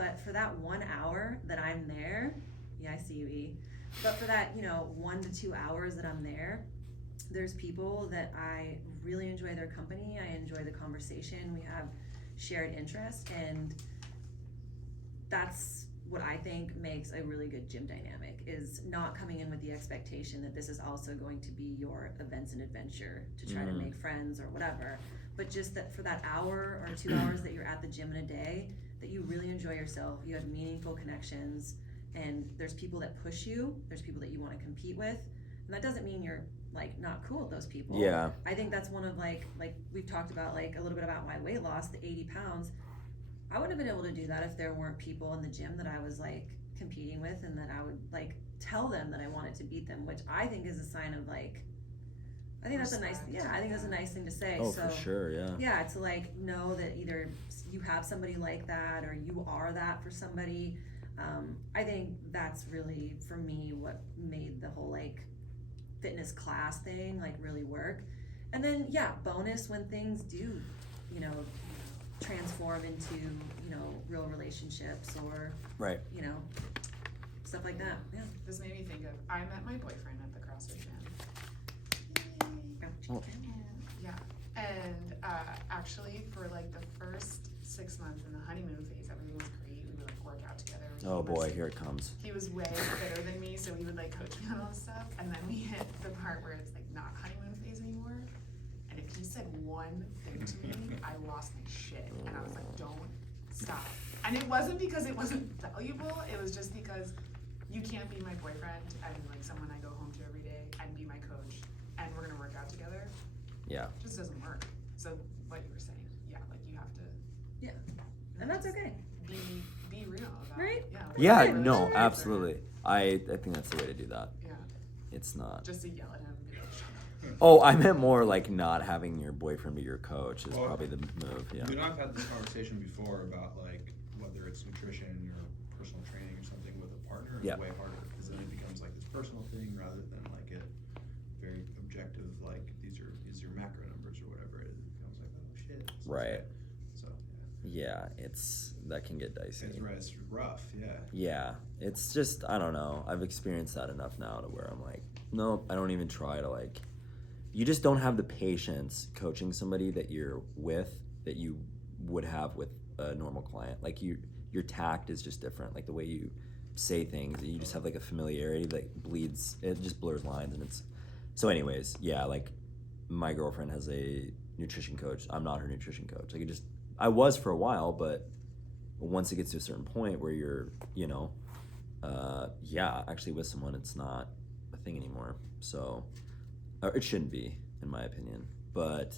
But for that 1 hour that I'm there, yeah, I see you, E. But for that, 1 to 2 hours that I'm there, there's people that I really enjoy their company. I enjoy the conversation. We have shared interest, and that's what I think makes a really good gym dynamic, is not coming in with the expectation that this is also going to be your events and adventure to try to make friends or whatever, but just that for that hour or 2 hours that you're at the gym in a day, that you really enjoy yourself, you have meaningful connections, and there's people that push you, there's people that you want to compete with, and that doesn't mean you're like not cool with those people. Yeah. I think that's one of like we've talked about like a little bit about my weight loss, the 80 pounds. I wouldn't have been able to do that if there weren't people in the gym that I was like competing with, and that I would like tell them that I wanted to beat them, which I think is a sign of like, I think that's a nice, I think that's a nice thing to say. Oh, so, for sure, yeah. Yeah, to like know that either you have somebody like that or you are that for somebody. I think that's really, for me, what made the whole like fitness class thing like really work. And then, yeah, bonus when things do, transform into, real relationships or, Right. Stuff like that. Yeah. This made me think of, I met my boyfriend at the CrossFit gym. Oh. Yeah, and actually for like the first 6 months in the honeymoon phase, everything was great. We would like work out together. Oh boy, here it comes. He was way fitter than me, so he would like coach me on all this stuff. And then we hit the part where it's like not honeymoon phase anymore. And if he said one thing to me, I lost my shit. And I was like, don't stop. And it wasn't because it wasn't valuable. It was just because you can't be my boyfriend and like someone I go home to every day and be my coach and we're gonna work out together. Yeah. It just doesn't work. So what you were saying, yeah, like you have to. Yeah. And that's okay. Be real about Right? it. Yeah. Yeah, whatever no, relationships are. absolutely. I think that's the way to do that. Yeah. It's not. Just to yell at him and be like, shut up. Oh, I meant more like not having your boyfriend be your coach is Well, probably the move. Yeah. You and I've had this conversation before about like whether it's nutrition or personal training or something with a partner is Yeah. way harder, because then it becomes like this personal thing rather than like a very objective, like these are macro numbers or whatever it is. It becomes like, oh shit. Right. So Yeah, that can get dicey. it's rough, yeah. Yeah, it's just, I don't know. I've experienced that enough now to where I'm like, nope, I don't even try to like, you just don't have the patience coaching somebody that you're with that you would have with a normal client. Like your tact is just different. Like the way you say things, you just have like a familiarity that bleeds, it just blurs lines. And so anyways, yeah, like my girlfriend has a nutrition coach. I'm not her nutrition coach. Like I was for a while, but once it gets to a certain point where you're, actually with someone, it's not a thing anymore. So, or it shouldn't be, in my opinion. But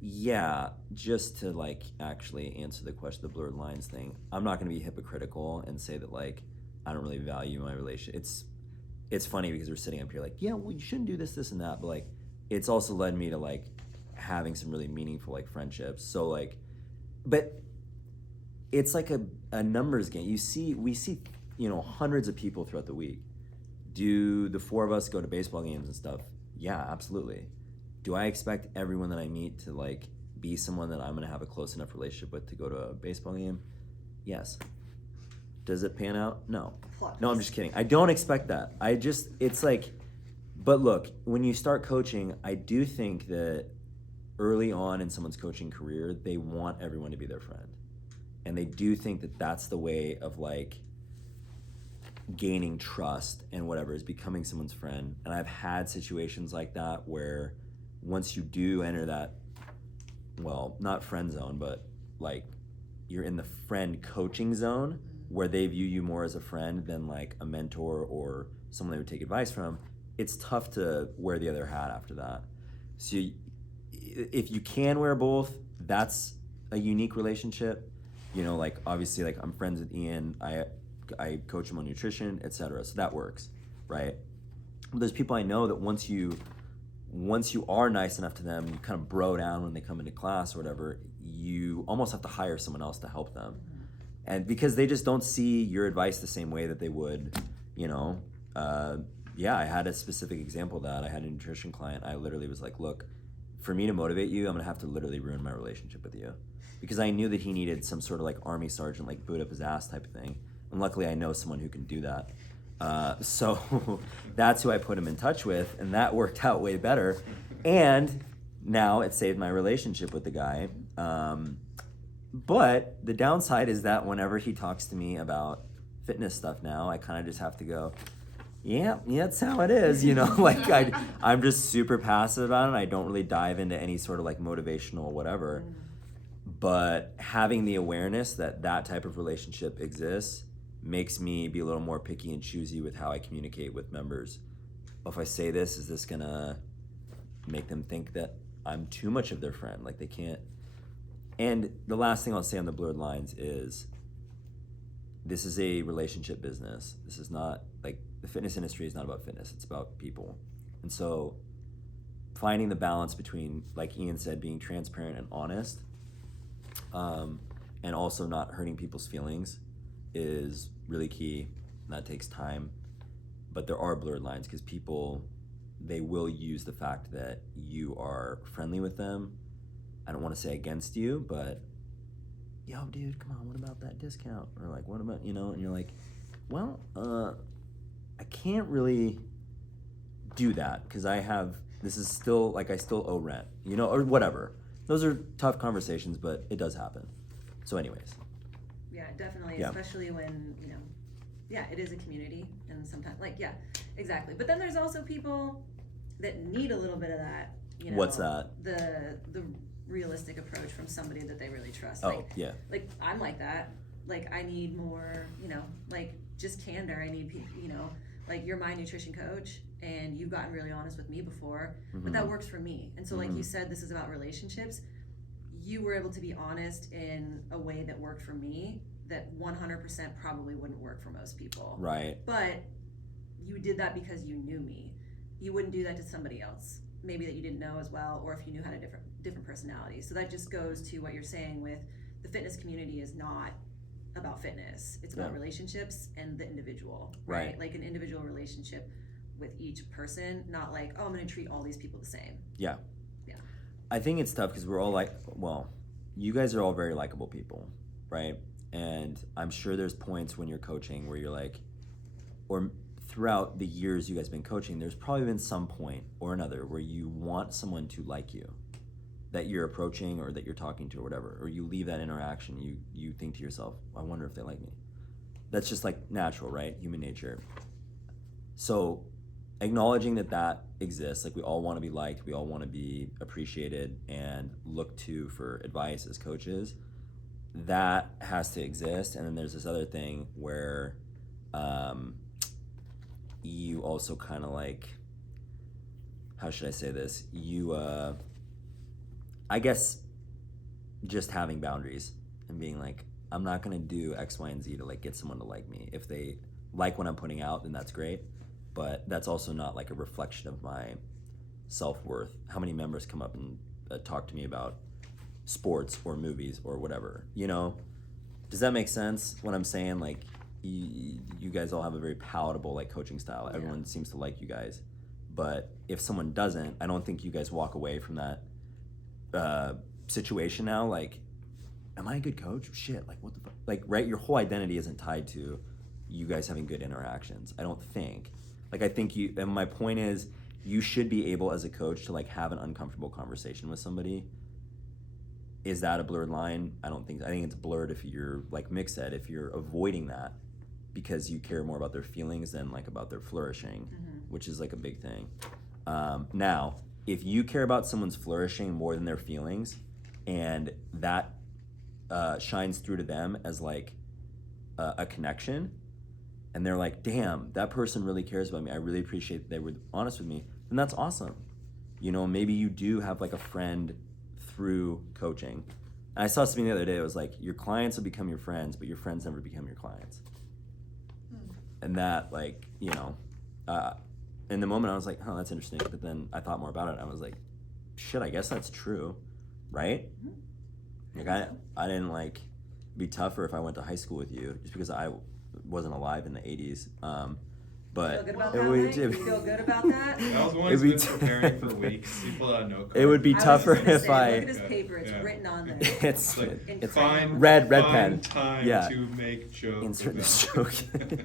yeah, just to like actually answer the question, the blurred lines thing, I'm not going to be hypocritical and say that like I don't really value my relationship. It's funny because we're sitting up here like, yeah, well, you shouldn't do this and that, but like it's also led me to like having some really meaningful like friendships. So like, but it's like a numbers game. We see hundreds of people throughout the week. Do the four of us go to baseball games and stuff? Yeah, absolutely. Do I expect everyone that I meet to like be someone that I'm gonna have a close enough relationship with to go to a baseball game? Yes. Does it pan out? No. No, I'm just kidding. I don't expect that. It's like, but look, when you start coaching, I do think that early on in someone's coaching career, they want everyone to be their friend. And they do think that that's the way of like gaining trust and whatever, is becoming someone's friend. And I've had situations like that where once you do enter that, well, not friend zone, but like you're in the friend coaching zone where they view you more as a friend than like a mentor or someone they would take advice from, it's tough to wear the other hat after that. So if you can wear both, that's a unique relationship. Like obviously like I'm friends with Ian, I coach him on nutrition, etc. So that works, right? But there's people I know that once you are nice enough to them, you kind of bro down when they come into class or whatever, you almost have to hire someone else to help them. And because they just don't see your advice the same way that they would, I had a specific example of that. I had a nutrition client. I literally was like, look, for me to motivate you, I'm gonna have to literally ruin my relationship with you, because I knew that he needed some sort of like army sergeant, like boot up his ass type of thing, and luckily I know someone who can do that. So that's who I put him in touch with, and that worked out way better. And now it saved my relationship with the guy. But the downside is that whenever he talks to me about fitness stuff now, I kind of just have to go, yeah, that's how it is, you know? Like I'm just super passive about it. I don't really dive into any sort of like motivational whatever. But having the awareness that that type of relationship exists makes me be a little more picky and choosy with how I communicate with members. If I say this, is this gonna make them think that I'm too much of their friend? Like they can't. And the last thing I'll say on the blurred lines is, this is a relationship business. This is not like, the fitness industry is not about fitness, it's about people. And so finding the balance between, like Ian said, being transparent and honest, and also not hurting people's feelings is really key. And that takes time. But there are blurred lines because people, they will use the fact that you are friendly with them. I don't want to say against you, but yo, dude, come on, what about that discount? Or like, what about, you know, and you're like, well, I can't really do that because this is still, like, I still owe rent, you know, or whatever. Those are tough conversations, but it does happen. So anyways. Yeah, definitely, Yeah. especially when, you know, yeah, it is a community, and sometimes, like, yeah, exactly. But then there's also people that need a little bit of that, you know. What's that? The realistic approach from somebody that they really trust. Oh, Like, yeah. like I'm like that. Like I need more, you know, like just candor. I need people, you know, like you're my nutrition coach and you've gotten really honest with me before, but that works for me. And so like you said, this is about relationships. You were able to be honest in a way that worked for me that 100% probably wouldn't work for most people. Right. But you did that because you knew me. You wouldn't do that to somebody else, maybe that you didn't know as well, or if you knew had a different personality. So that just goes to what you're saying with the fitness community is not about fitness. It's about relationships and the individual, right? Like an individual relationship with each person, not like, oh, I'm going to treat all these people the same. Yeah. Yeah. I think it's tough because we're all like, well, you guys are all very likable people, right? And I'm sure there's points when you're coaching where you're like, or throughout the years you guys have been coaching, there's probably been some point or another where you want someone to like you, that you're approaching or that you're talking to or whatever, or you leave that interaction, you think to yourself, I wonder if they like me. That's just like natural, right? Human nature. So acknowledging that exists, like we all want to be liked, we all want to be appreciated and looked to for advice as coaches, that has to exist. And then there's this other thing where you also kind of like, how should I say this? You, I guess just having boundaries and being like, I'm not gonna do X, Y, and Z to like get someone to like me. If they like what I'm putting out, then that's great. But that's also not like a reflection of my self-worth. How many members come up and talk to me about sports or movies or whatever, you know? Does that make sense what I'm saying? Like, you guys all have a very palatable like coaching style. Yeah. Everyone seems to like you guys. But if someone doesn't, I don't think you guys walk away from that situation now like, am I a good coach? Shit, like what the fuck? Like, right, your whole identity isn't tied to you guys having good interactions, I don't think. Like, I think and my point is, you should be able as a coach to like have an uncomfortable conversation with somebody. Is that a blurred line? I think it's blurred if you're, like Mick said, if you're avoiding that because you care more about their feelings than like about their flourishing, which is like a big thing. Now, if you care about someone's flourishing more than their feelings, and that shines through to them as like a connection, and they're like, damn, that person really cares about me, I really appreciate that they were honest with me, then that's awesome. You know, maybe you do have like a friend through coaching. And I saw something the other day, it was like, your clients will become your friends, but your friends never become your clients. And that, like, you know, in the moment I was like, oh, that's interesting. But then I thought more about it. I was like, shit, I guess that's true, right? Like, I didn't like be tougher if I went to high school with you just because I wasn't alive in the 80s. But Feel good about it that, would- Mike? You feel good about that? That was one It'd who's be been t- preparing for weeks. He pulled out a note card. It would be I was just tougher gonna if say, I- Look at his paper, it's Yeah. written on there. it's It's like, In find, crayon. Red find pen. time Yeah. to make jokes. Insert this about- joke.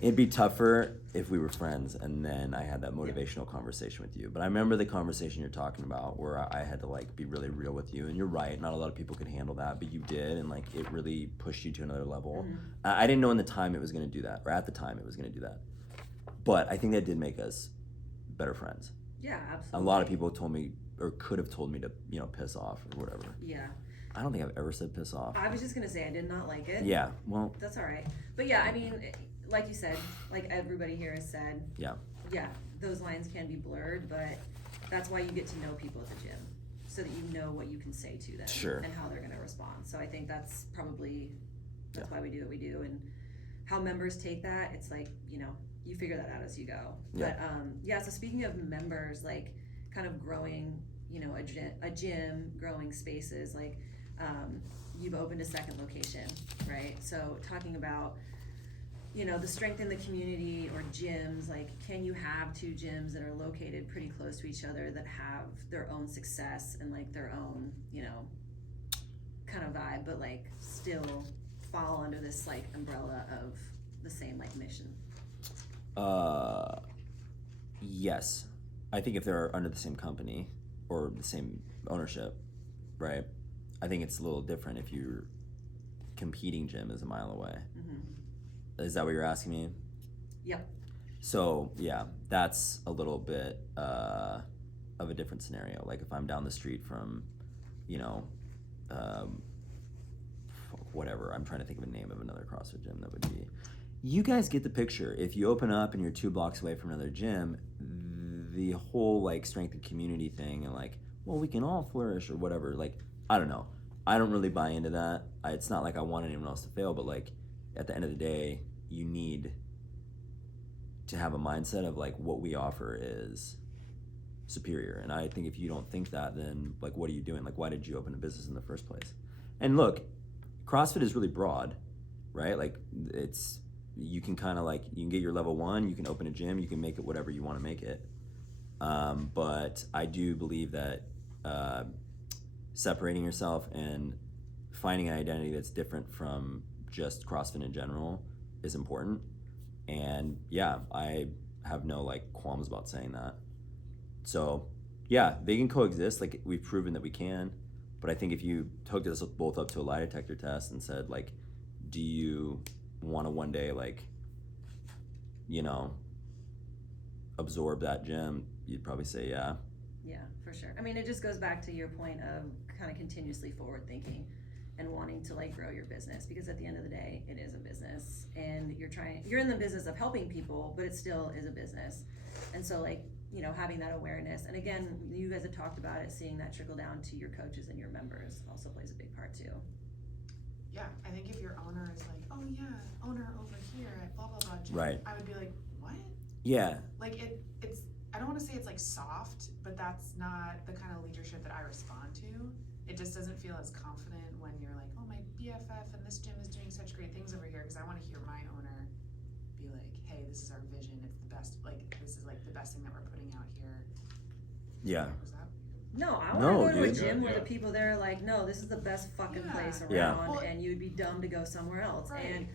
It'd be tougher if we were friends and then I had that motivational conversation with you. But I remember the conversation you're talking about where I had to like be really real with you. And you're right, not a lot of people could handle that, but you did, and like it really pushed you to another level. Mhm. I didn't know in the time it was going to do that, or at the time it was going to do that. But I think that did make us better friends. Yeah, A absolutely. lot of people told me or could have told me to, piss off or whatever. Yeah, I don't think I've ever said piss off. I was just gonna say I did not like it. Yeah, well, That's all right. But yeah, I mean, like you said, like everybody here has said, yeah. yeah, those lines can be blurred, but that's why you get to know people at the gym, so that you know what you can say to them Sure. and how they're gonna respond. So I think that's why we do what we do, and how members take that. It's like, you figure that out as you go. Yeah. But so speaking of members, like kind of growing, a gym, growing spaces, like you've opened a second location, right? So talking about the strength in the community or gyms, like can you have two gyms that are located pretty close to each other that have their own success and like their own, kind of vibe, but like still fall under this like umbrella of the same like mission? Yes. I think if they're under the same company or the same ownership, right? I think it's a little different if your competing gym is a mile away. Mm-hmm. Is that what you're asking me? Yep. So yeah, that's a little bit of a different scenario. Like if I'm down the street from, whatever, I'm trying to think of a name of another CrossFit gym that would be. You guys get the picture. If you open up and you're 2 blocks away from another gym, the whole like strength and community thing and like, well, we can all flourish or whatever. Like, I don't know. I don't really buy into that. It's not like I want anyone else to fail, but like at the end of the day, you need to have a mindset of like what we offer is superior. And I think if you don't think that, then like what are you doing? Like why did you open a business in the first place? And look, CrossFit is really broad, right? Like you can kind of like, you can get your level 1, you can open a gym, you can make it whatever you want to make it. But I do believe that separating yourself and finding an identity that's different from just CrossFit in general is important. And yeah, I have no like qualms about saying that. So yeah, they can coexist. Like we've proven that we can. But I think if you hooked us both up to a lie detector test and said like, do you want to one day like, absorb that gym, you'd probably say yeah. Yeah, for sure. I mean, it just goes back to your point of kind of continuously forward thinking and wanting to like grow your business, because at the end of the day, it is a business and you're in the business of helping people, but it still is a business. And so like, having that awareness, and again, you guys have talked about it, seeing that trickle down to your coaches and your members also plays a big part too. Yeah, I think if your owner is like, oh yeah, owner over here at blah blah blah gym, Right. I would be like, what? Yeah. Like it's I don't want to say it's like soft, but that's not the kind of leadership that I respond to. It just doesn't feel as confident when you're like, oh, my BFF and this gym is doing such great things over here, because I want to hear my owner be like, hey, this is our vision, it's the best, like this is like the best thing that we're putting out here. Yeah. Was that No, I No, want to go to a dude. gym where Yeah. the people there are like, no, this is the best fucking Yeah. place around, Yeah. Well, and you'd be dumb to go somewhere else. Right. And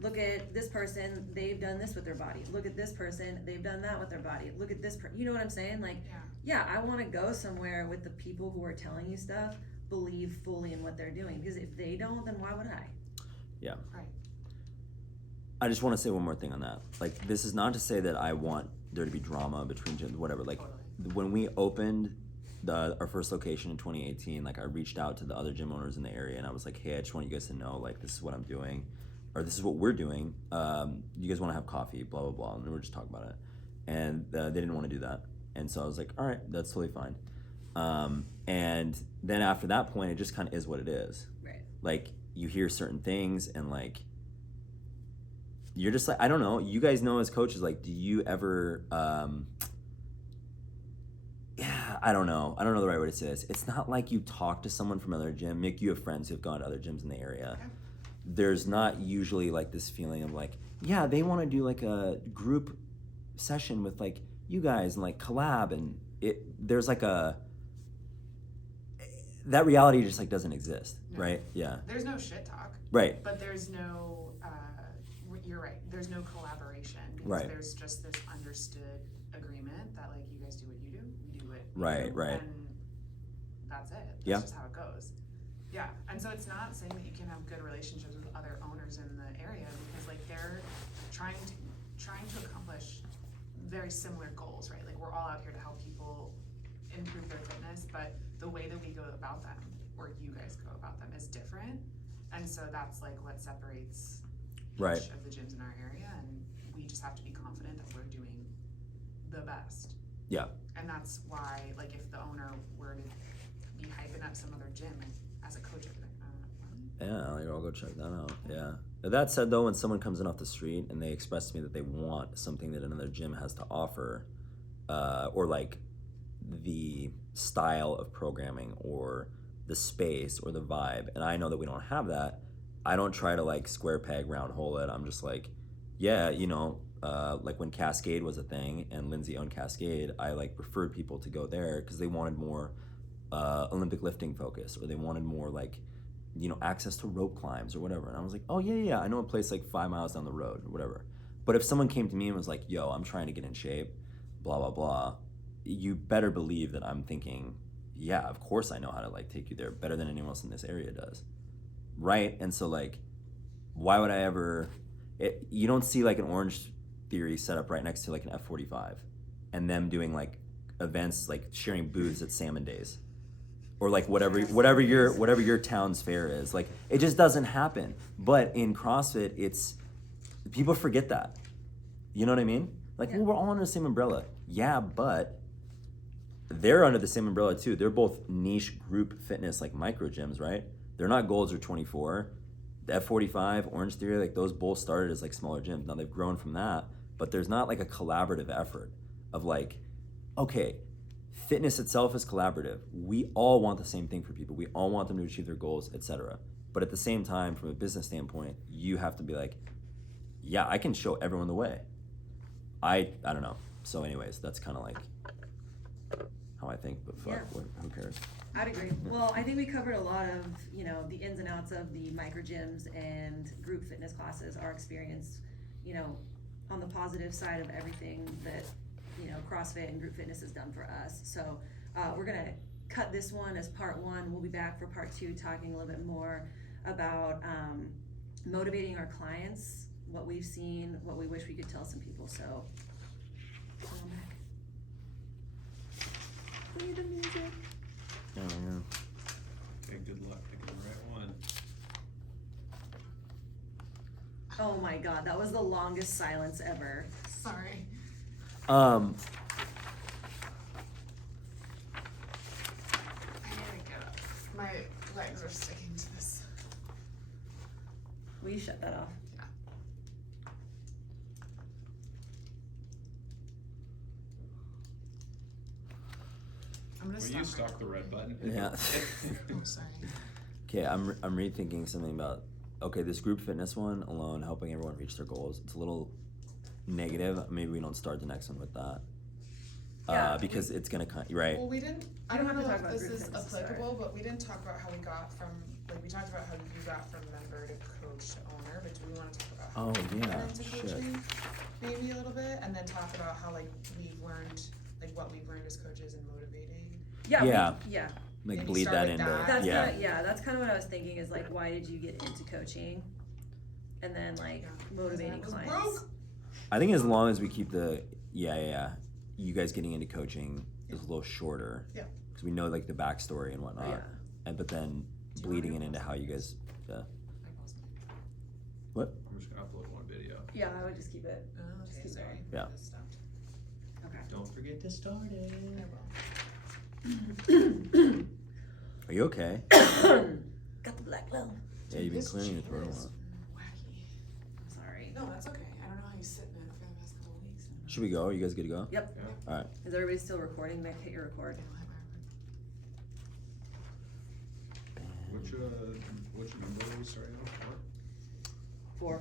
look at this person, they've done this with their body. Look at this person, they've done that with their body. Look at this you know what I'm saying? Like, Yeah. yeah, I want to go somewhere with the people who are telling you stuff, believe fully in what they're doing. Because if they don't, then why would I? Yeah. Right. I just want to say one more thing on that. Like, this is not to say that I want there to be drama between gyms, whatever. Like, Totally. when we opened our first location in 2018, like, I reached out to the other gym owners in the area, and I was like, hey, I just want you guys to know, like, this is what I'm doing, or this is what we're doing. You guys want to have coffee, blah, blah, blah. And we were just talking about it. And they didn't want to do that. And so I was like, all right, that's totally fine. And then after that point, it just kind of is what it is. Right. Like, you hear certain things, and, like, you're just like, I don't know, you guys know as coaches, like, do you ever, yeah, I don't know the right way to say this. It's not like you talk to someone from another gym. Mick, you have friends who've gone to other gyms in the area. Okay. there's not usually like this feeling of like, yeah, they want to do like a group session with like you guys and like collab, and there's like that reality just like doesn't exist, No. right? Yeah, There's no shit talk, right. but there's no, you're right, there's no collaboration. Because Right. there's just this understood agreement that like you guys do what you do, we do what we Right, do, right. and that's it. That's Yeah. just how it goes. Yeah, and so it's not saying that you can have good relationships with other owners in the area because like they're trying to accomplish very similar goals, right? Like we're all out here to help people improve their fitness, but the way that we go about them, or you guys go about them, is different. And so that's like what separates Right. each of the gyms in our area, and we just have to be confident that we're doing the best. Yeah. And that's why, like, if the owner were to be hyping up some other gym, as a coach, I'd be like, Yeah, I'll go check that out. Yeah. But that said, though, when someone comes in off the street and they express to me that they want something that another gym has to offer, or like the style of programming or the space or the vibe, and I know that we don't have that, I don't try to like square peg round hole it. I'm just like, yeah, like when Cascade was a thing and Lindsay owned Cascade, I like referred people to go there because they wanted more Olympic lifting focus, or they wanted more like, access to rope climbs or whatever. And I was like, oh yeah, I know a place like 5 miles down the road or whatever. But if someone came to me and was like, yo, I'm trying to get in shape, blah, blah, blah, you better believe that I'm thinking, yeah, of course I know how to like take you there better than anyone else in this area does. Right? And so like, why would I ever, you don't see like an Orange Theory set up right next to like an F45 and them doing like events, like sharing booths at Salmon Days. Or like whatever your town's fair is. Like it just doesn't happen. But in CrossFit, people forget that. You know what I mean? Like, Yeah. well, we're all under the same umbrella. Yeah, but they're under the same umbrella too. They're both niche group fitness, like micro gyms, right? They're not Golds or 24. The F45, Orange Theory, like those both started as like smaller gyms. Now they've grown from that, but there's not like a collaborative effort of like, okay, fitness itself is collaborative. We all want the same thing for people. We all want them to achieve their goals, etc. But at the same time, from a business standpoint, you have to be like, yeah, I can show everyone the way. I don't know. So anyways, that's kind of like how I think, but fuck, Yeah. who cares? I'd agree. Well, I think we covered a lot of, the ins and outs of the micro gyms and group fitness classes, our experience, on the positive side of everything that, CrossFit and group fitness has done for us. So we're gonna cut this one as part one. We'll be back for part two, talking a little bit more about motivating our clients, what we've seen, what we wish we could tell some people. So, come back. Play the music. Oh, yeah. Okay, good luck picking the right one. Oh my god, that was the longest silence ever. sorry. Um, I need to get up. My legs are sticking to this. Will you shut that off? Yeah. I'm gonna Will stop. you stalk the red button? Yeah. Oh, sorry. Okay, I'm rethinking something about, okay, this group fitness one alone, helping everyone reach their goals. It's a little negative. Maybe we don't start the next one with that. Yeah, Because it's gonna right? Well, we didn't, I don't don't have to know talk if about this group is fitness to start. applicable, but we didn't talk about how we got from, like, we talked about how you got from member to coach to owner, but do we wanna talk about how Oh, we yeah, got into shit. coaching? Maybe a little bit, and then talk about how, like, we've learned, like, what we've learned as coaches and motivating. Yeah. Yeah. Yeah. Like Maybe bleed start that with into that. That's yeah. that's kind of what I was thinking is like, why did you get into coaching? And then like Yeah. motivating Because I was clients. broke. I think as long as we keep the you guys getting into coaching is a little shorter. Yeah. Because we know like the backstory and whatnot. Yeah. And but then Do you bleeding want it me to into post how you this? guys I paused what? I'm just gonna upload one video. Yeah, I would just keep it. Oh, Just okay, keep sorry. going. Yeah. Just stopped. Okay. Don't forget to start it. I will. Are you okay? Got the black lung. Yeah, you've been This clearing your chair throat a is lot. wacky. I'm sorry. No, that's okay. I don't know how you sit in it for the past couple of weeks. Should we go? Are you guys good to go? Yep. Yeah. Alright. Is everybody still recording? Mick, hit your record. Which number are we starting off for? 4.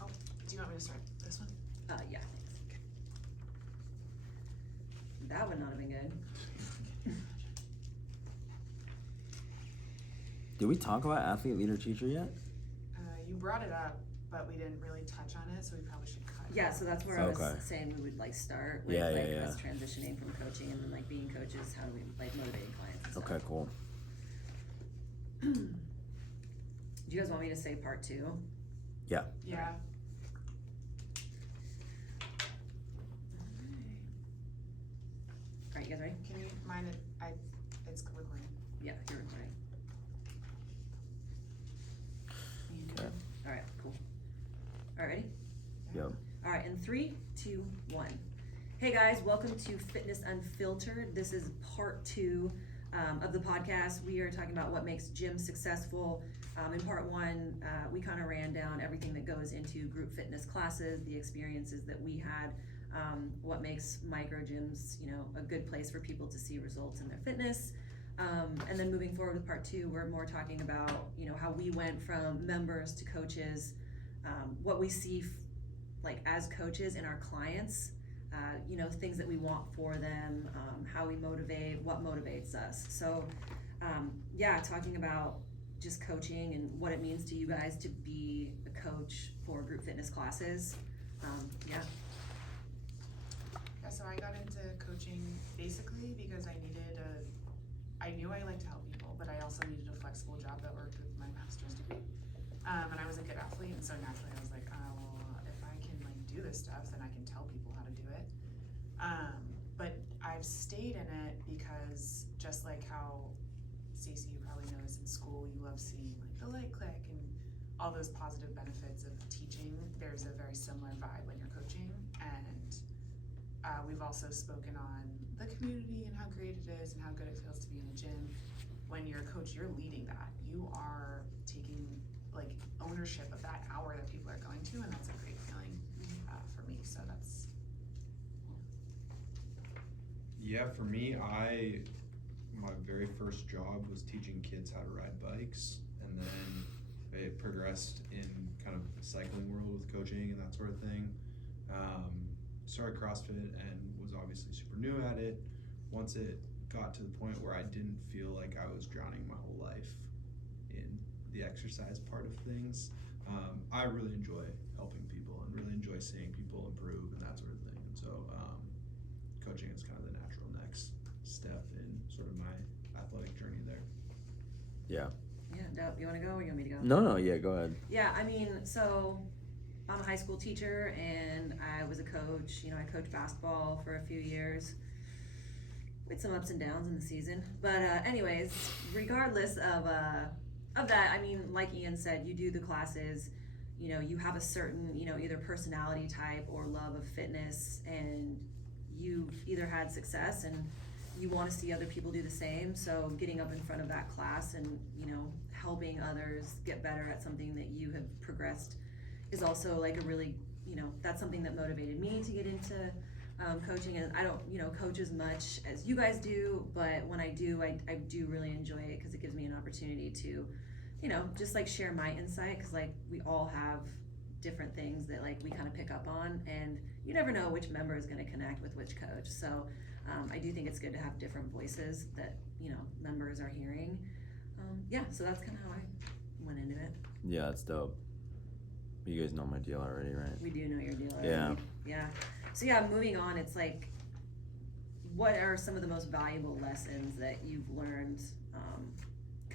Oh, do you want me to start this one? Yeah, thanks. That would not have been good. Did we talk about athlete, leader, teacher yet? You brought it up, but we didn't really touch on it, so we probably should cut it. Yeah, so that's where I was Okay. saying we would like start with Yeah, like yeah, us transitioning from coaching and then like being coaches, how do we like motivating clients and stuff. Okay, cool. Do you guys want me to say part 2? Yeah. Alright, you guys ready? Can you mind it? It's recording. Yeah, you're recording. Okay. Alright, cool. Alright, ready? Yep. Alright, in 3, 2, 1. Hey guys, welcome to Fitness Unfiltered. This is part 2 of the podcast. We are talking about what makes gym successful. In part 1, we kind of ran down everything that goes into group fitness classes, the experiences that we had, what makes micro gyms, you know, a good place for people to see results in their fitness. And then moving forward with part 2, we're more talking about, you know, how we went from members to coaches, what we see like as coaches in our clients, you know, things that we want for them, how we motivate, what motivates us. So, yeah, talking about just coaching and what it means to you guys to be a coach for group fitness classes. Yeah. Yeah, so I got into coaching basically because I knew I liked to help people, but I also needed a flexible job that worked with my master's degree. And I was a good athlete, and so naturally I was like, oh, well, if I can like do this stuff, then I can tell people how to do it. But I've stayed in it because just like how, Stacey, you probably know this in school, you love seeing like the light click and all those positive benefits of teaching. There's a very similar vibe when you're coaching, and we've also spoken on the community and how great it is and how good it feels to be in a gym. When you're a coach, you're leading that. You are taking like ownership of that hour that people are going to, and that's a great feeling for me. So that's Yeah, for me, my very first job was teaching kids how to ride bikes, and then it progressed in kind of the cycling world with coaching and that sort of thing. Started CrossFit and was obviously super new at it. Once it got to the point where I didn't feel like I was drowning my whole life in the exercise part of things, I really enjoy helping people and really enjoy seeing people improve and that sort of thing. And so coaching is kind of the natural next step in sort of my athletic journey there. Yeah. Yeah, Dope. You want to go or you want me to go? No, yeah, go ahead. Yeah, I mean, so I'm a high school teacher and I was a coach. You know, I coached basketball for a few years with some ups and downs in the season. But anyways, regardless of that, I mean, like Ian said, you do the classes, you know, you have a certain, you know, either personality type or love of fitness, and you've either had success and you want to see other people do the same. So getting up in front of that class and, you know, helping others get better at something that you have progressed is also like a really, you know, that's something that motivated me to get into coaching. And I don't, you know, coach as much as you guys do, but when I do, I do really enjoy it because it gives me an opportunity to, you know, just like share my insight, because like we all have different things that like we kind of pick up on, and you never know which member is going to connect with which coach. So I do think it's good to have different voices that, you know, members are hearing. Yeah, so that's kind of how I went into it. Yeah, that's dope. You guys know my deal already, right? We do know your deal already. Yeah. Yeah. So yeah, moving on, it's like, what are some of the most valuable lessons that you've learned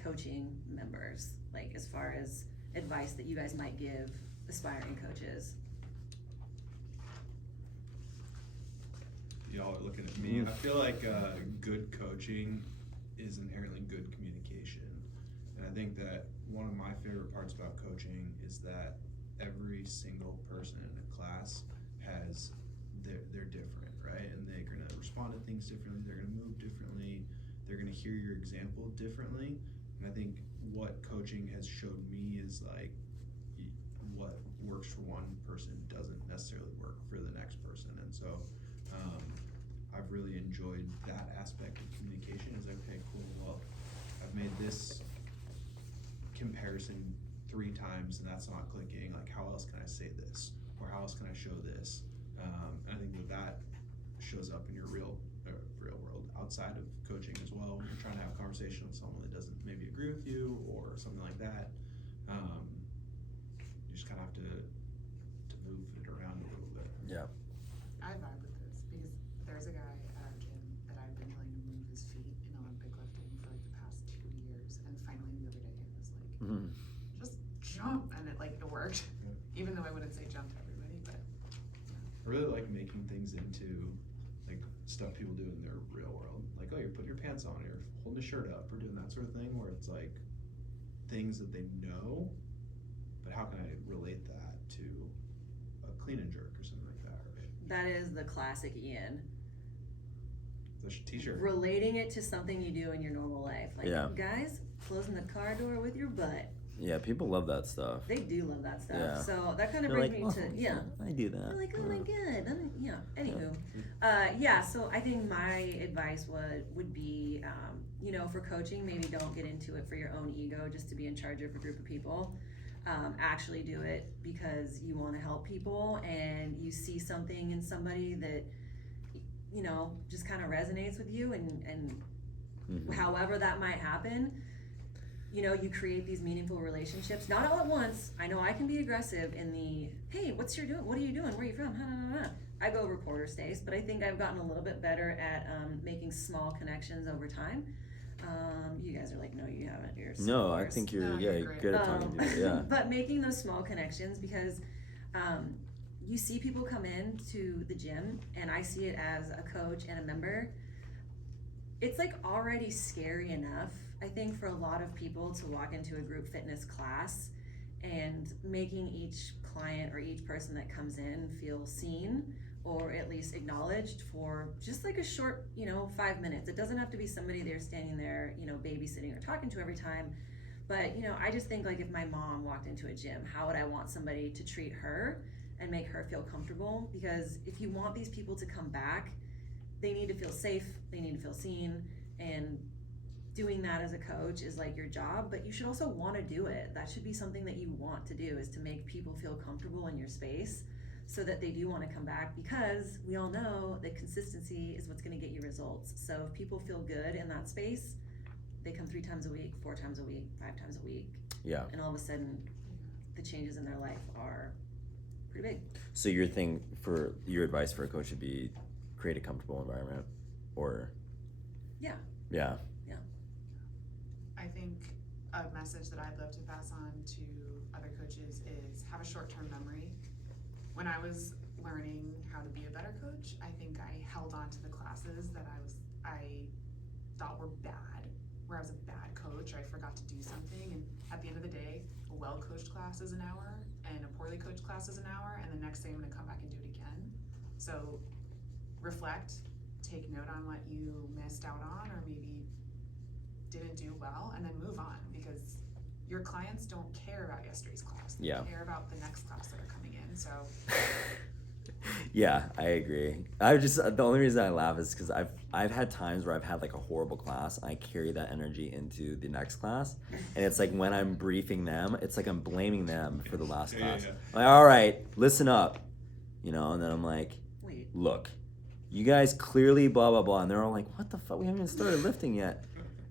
coaching members, like as far as advice that you guys might give aspiring coaches? Y'all are looking at me. I feel like good coaching is inherently good communication. And I think that one of my favorite parts about coaching is that every single person in a class has, they're different, right? And they're gonna respond to things differently, they're gonna move differently, they're gonna hear your example differently. And I think what coaching has showed me is like, what works for one person doesn't necessarily work for the next person. And so I've really enjoyed that aspect of communication. Is like, okay, cool, well, I've made this comparison 3 times and that's not clicking, like how else can I say this, or how else can I show this? And I think that shows up in your real world outside of coaching as well. When you're trying to have a conversation with someone that doesn't maybe agree with you or something like that, you just kind of have to move it around a little bit. Yeah. I vibe with this because there's a guy at our gym that I've been telling to move his feet in Olympic lifting for like the past 2 years, and finally the other day I was like, Mhm. just jump, and it worked. Even though I wouldn't say jump to everybody, but I really like making things into like stuff people do in their real world. Like, oh, you're putting your pants on, you're holding a shirt up, or doing that sort of thing, where it's like things that they know, but how can I relate that to a clean and jerk or something like that, right? That is the classic Ian. The t-shirt. Relating it to something you do in your normal life. Like, Yeah. guys, closing the car door with your butt. Yeah, people love that stuff. They do love that stuff. Yeah. So that kind of They're brings like, me "Oh, to, yeah. I do that. They're like, oh my Yeah. god, yeah. Anywho, yeah. So I think my advice would be, you know, for coaching, maybe don't get into it for your own ego, just to be in charge of a group of people. Actually do it because you want to help people and you see something in somebody that, you know, just kind of resonates with you, and Mhm. however that might happen. You know, you create these meaningful relationships, not all at once. I know I can be aggressive in the, hey, what are you doing? Where are you from? I go reporter stays, but I think I've gotten a little bit better at making small connections over time. You guys are like, no, you haven't. You're No, I scores. think you're No, you're great. good at talking to people. Yeah. But making those small connections, because you see people come in to the gym, and I see it as a coach and a member. It's like already scary enough, I think, for a lot of people to walk into a group fitness class, and making each client or each person that comes in feel seen, or at least acknowledged for just like a short, 5 minutes. It doesn't have to be somebody they're standing there, babysitting or talking to every time. But, I just think, like, if my mom walked into a gym, how would I want somebody to treat her and make her feel comfortable? Because if you want these people to come back, they need to feel safe, they need to feel seen, and doing that as a coach is like your job, but you should also want to do it. That should be something that you want to do, is to make people feel comfortable in your space so that they do want to come back, because we all know that consistency is what's going to get you results. So if people feel good in that space, they come 3 times a week, 4 times a week, 5 times a week, Yeah. and all of a sudden the changes in their life are pretty big. So your advice for a coach would be create a comfortable environment, or Yeah. yeah. I think a message that I'd love to pass on to other coaches is have a short-term memory. When I was learning how to be a better coach, I think I held on to the classes that I thought were bad, where I was a bad coach, or I forgot to do something, and at the end of the day, a well-coached class is an hour, and a poorly coached class is an hour, and the next day I'm gonna come back and do it again. So reflect, take note on what you missed out on, or maybe didn't do well, and then move on, because your clients don't care about yesterday's class. They Yeah. care about the next class that are coming in, so. Yeah, I agree. The only reason I laugh is because I've had times where I've had like a horrible class, and I carry that energy into the next class, and it's like when I'm briefing them, it's like I'm blaming them for the last Yeah, class. yeah. Like, all right, listen up, and then I'm like, Wait. look, you guys clearly blah blah blah, and they're all like, what the fuck? We haven't even started lifting yet.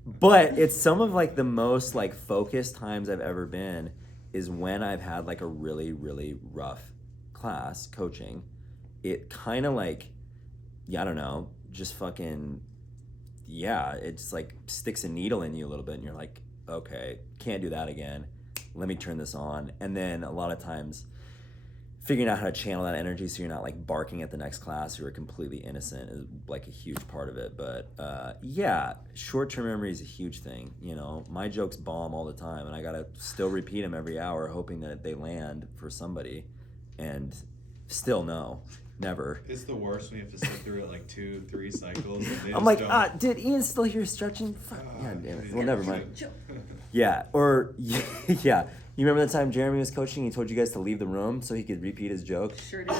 But it's some of like the most like focused times I've ever been is when I've had like a really, really rough class coaching. It kind of like, I don't know, just fucking, it's like sticks a needle in you a little bit, and you're like, okay, can't do that again. Let me turn this on. And then a lot of times figuring out how to channel that energy so you're not like barking at the next class, you are completely innocent, is like a huge part of it. But short-term memory is a huge thing. My jokes bomb all the time, and I gotta still repeat them every hour, hoping that they land for somebody, and still no, never. It's the worst when you have to sit through it like 2-3 cycles. And they I'm just like, don't- did Ian still here stretching? Fuck, yeah, damn it. Well, never mind. Joke. Yeah, or yeah. You remember the time Jeremy was coaching? He told you guys to leave the room so he could repeat his joke. Sure do.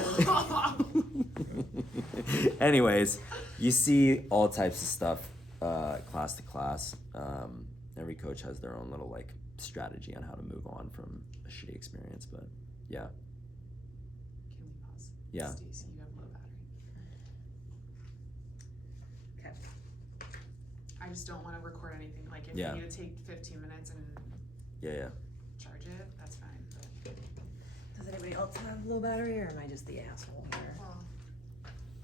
Anyways, you see all types of stuff, class to class. Every coach has their own little like strategy on how to move on from a shitty experience, but yeah. Can we pause? Yeah. Stacy, you have low battery. Okay. I just don't wanna record anything, like if Yeah. you need to take 15 minutes and Yeah. charge it, that's fine, but, Does anybody else have low battery, or am I just the asshole here? well,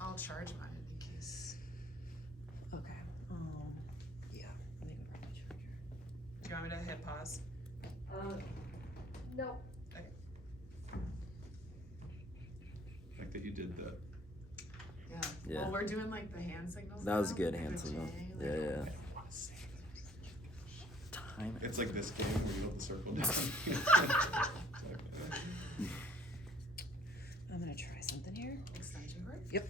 I'll charge mine in case. Okay. Yeah. I think I probably charge Do you want me to hit pause? No. Like that you did the. Yeah. Yeah. Well, we're doing like the hand signals That was now, good like hand the signal. J, Yeah, like, yeah. I don't wanna say it. Time. It's like this game where you hold the circle down. I'm gonna try something here. Extension cord? Yep.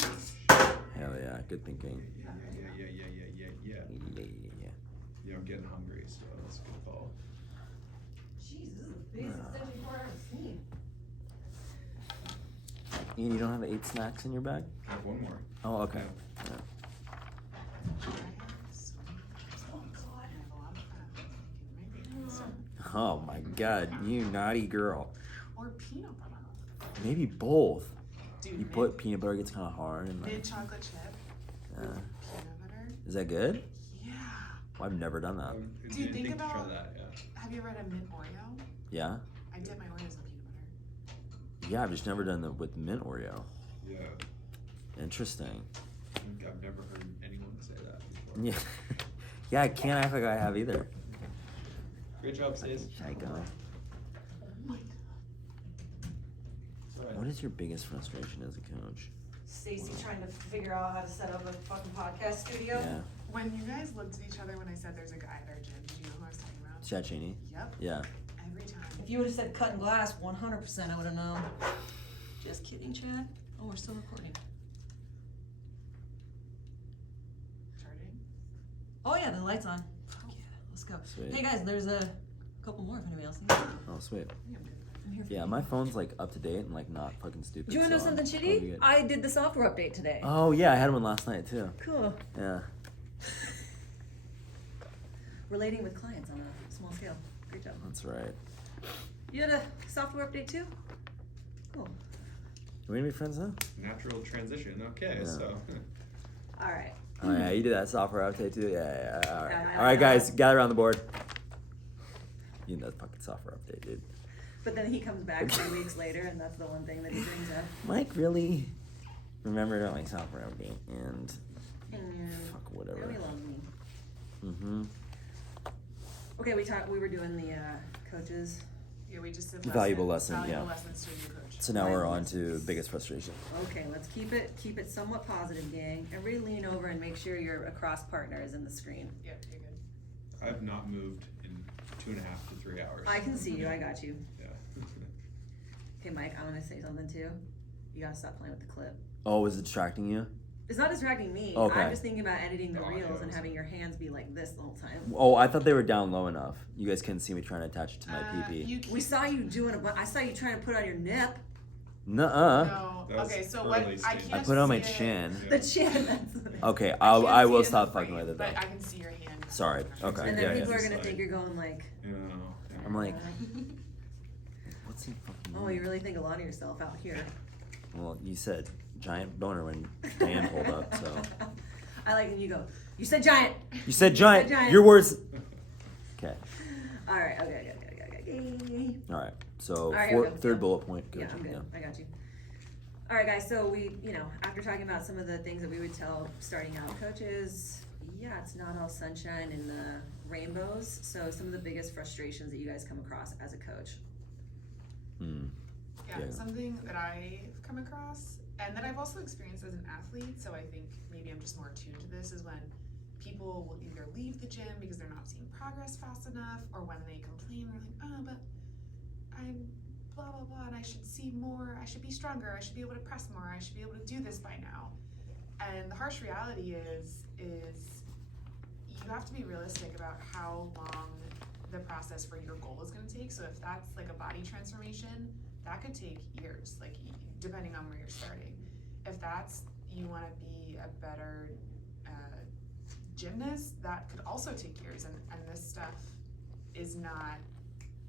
Nice. Hell yeah, good thinking. Yeah. Yeah, I'm getting hungry, so that's a good call. Jeez, this is the biggest extension cord I've ever seen. Ian, you don't have 8 snacks in your bag? I have one more. Oh, okay. Yeah. I have so many Oh God. I have a lot of fat. Maybe some- Oh my god, you naughty girl. Or peanut butter. Maybe both. Dude, You put peanut butter, gets kind of hard, and like, mid chocolate chip with yeah. peanut butter. Is that good? Yeah. Well, I've never done that. Dude, think to about- try that, yeah. Have you ever had a mint Oreo? Yeah? I dip my Oreos in peanut butter. Yeah, I've just never done the with mint Oreo. Yeah. Interesting. I think I've never heard anyone say that before. Yeah. Yeah, I can't act like I have either. Great job, Stace. Should I go? Oh my god. It's all right. What is your biggest frustration as a coach? Stacy trying to figure out how to set up a fucking podcast studio. Yeah. When you guys looked at each other when I said there's a guy at our gym, did you know who I was talking about? Chad Cheney? Yep. Yeah. Every time. If you would have said cutting glass, 100% I would have known. Just kidding, Chad. Oh, we're still recording. Charging? Oh yeah, the light's on. Fuck yeah, let's go. Sweet. Hey guys, there's a couple more if anybody else needs. Oh, sweet. I think I'm good. I'm here for Yeah, you. my phone's like up to date and like not fucking stupid. Do you wanna know so something I'm shitty? good. I did the software update today. Oh yeah, I had one last night too. Cool. Yeah. Relating with clients on a small scale. Great job. That's right. You had a software update too? Cool. Are we gonna be friends now? Natural transition, okay, Yeah. so. All right. Oh yeah, you did that software update too? Yeah, yeah, alright. Yeah, Alright guys, yeah. gather around the board. You know that fucking software update, dude. But then he comes back 3 weeks later, and that's the one thing that he brings up. Mike really remembered my software update and And fuck whatever. really love me. Mm-hmm. Okay, we were doing the coaches. Yeah, we just did Valuable lesson, valuable yeah. lessons to a new coach. So now we're on to Valuable biggest frustration. Okay, let's keep it somewhat positive, gang. Everybody lean over and make sure your across partner is in the screen. Yep, you're good. I've not moved in 2.5 to 3 hours. I can see you, I got you. Yeah. Okay, Mike, I'm gonna say something too. You gotta stop playing with the clip. Oh, is it distracting you? It's not distracting me. Okay. I'm just thinking about editing the Oh, reels and yeah. having your hands be like this the whole time. Oh, I thought they were down low enough. You guys couldn't see me trying to attach it to my PP. You We saw you doing I saw you trying to put on your nip. Nuh-uh. No. That was Okay, so what? early I stage. can't I put it on my see it. chin. The chin. That's Okay, I I can't see will it in stop the fucking frame, with it though. But I can see your hand. Sorry, okay. And then yeah, people yeah. are gonna It's think like- you're going like, Yeah. I'm like, what's he fucking oh, doing? you really think a lot of yourself out here. Well, you said giant boner when Diane pulled up, so. I like when you go, you said giant. You said giant. giant. Your words. Okay. All right, okay. All right. So All right, here we go. third Yeah. bullet point. Yeah, Coaching. I'm good. I got you. All right, guys. So we, after talking about some of the things that we would tell starting out coaches, yeah, it's not all sunshine and rainbows. So some of the biggest frustrations that you guys come across as a coach. Mm. Yeah, Yeah. something that I've come across and that I've also experienced as an athlete, so I think maybe I'm just more attuned to this, is when people will either leave the gym because they're not seeing progress fast enough, or when they complain, they're like, oh, but I'm blah, blah, blah, and I should see more, I should be stronger, I should be able to press more, I should be able to do this by now. And the harsh reality is you have to be realistic about how long the process for your goal is gonna take. So if that's like a body transformation, that could take years, like depending on where you're starting. If that's, you wanna be a better gymnast, that could also take years, and this stuff is not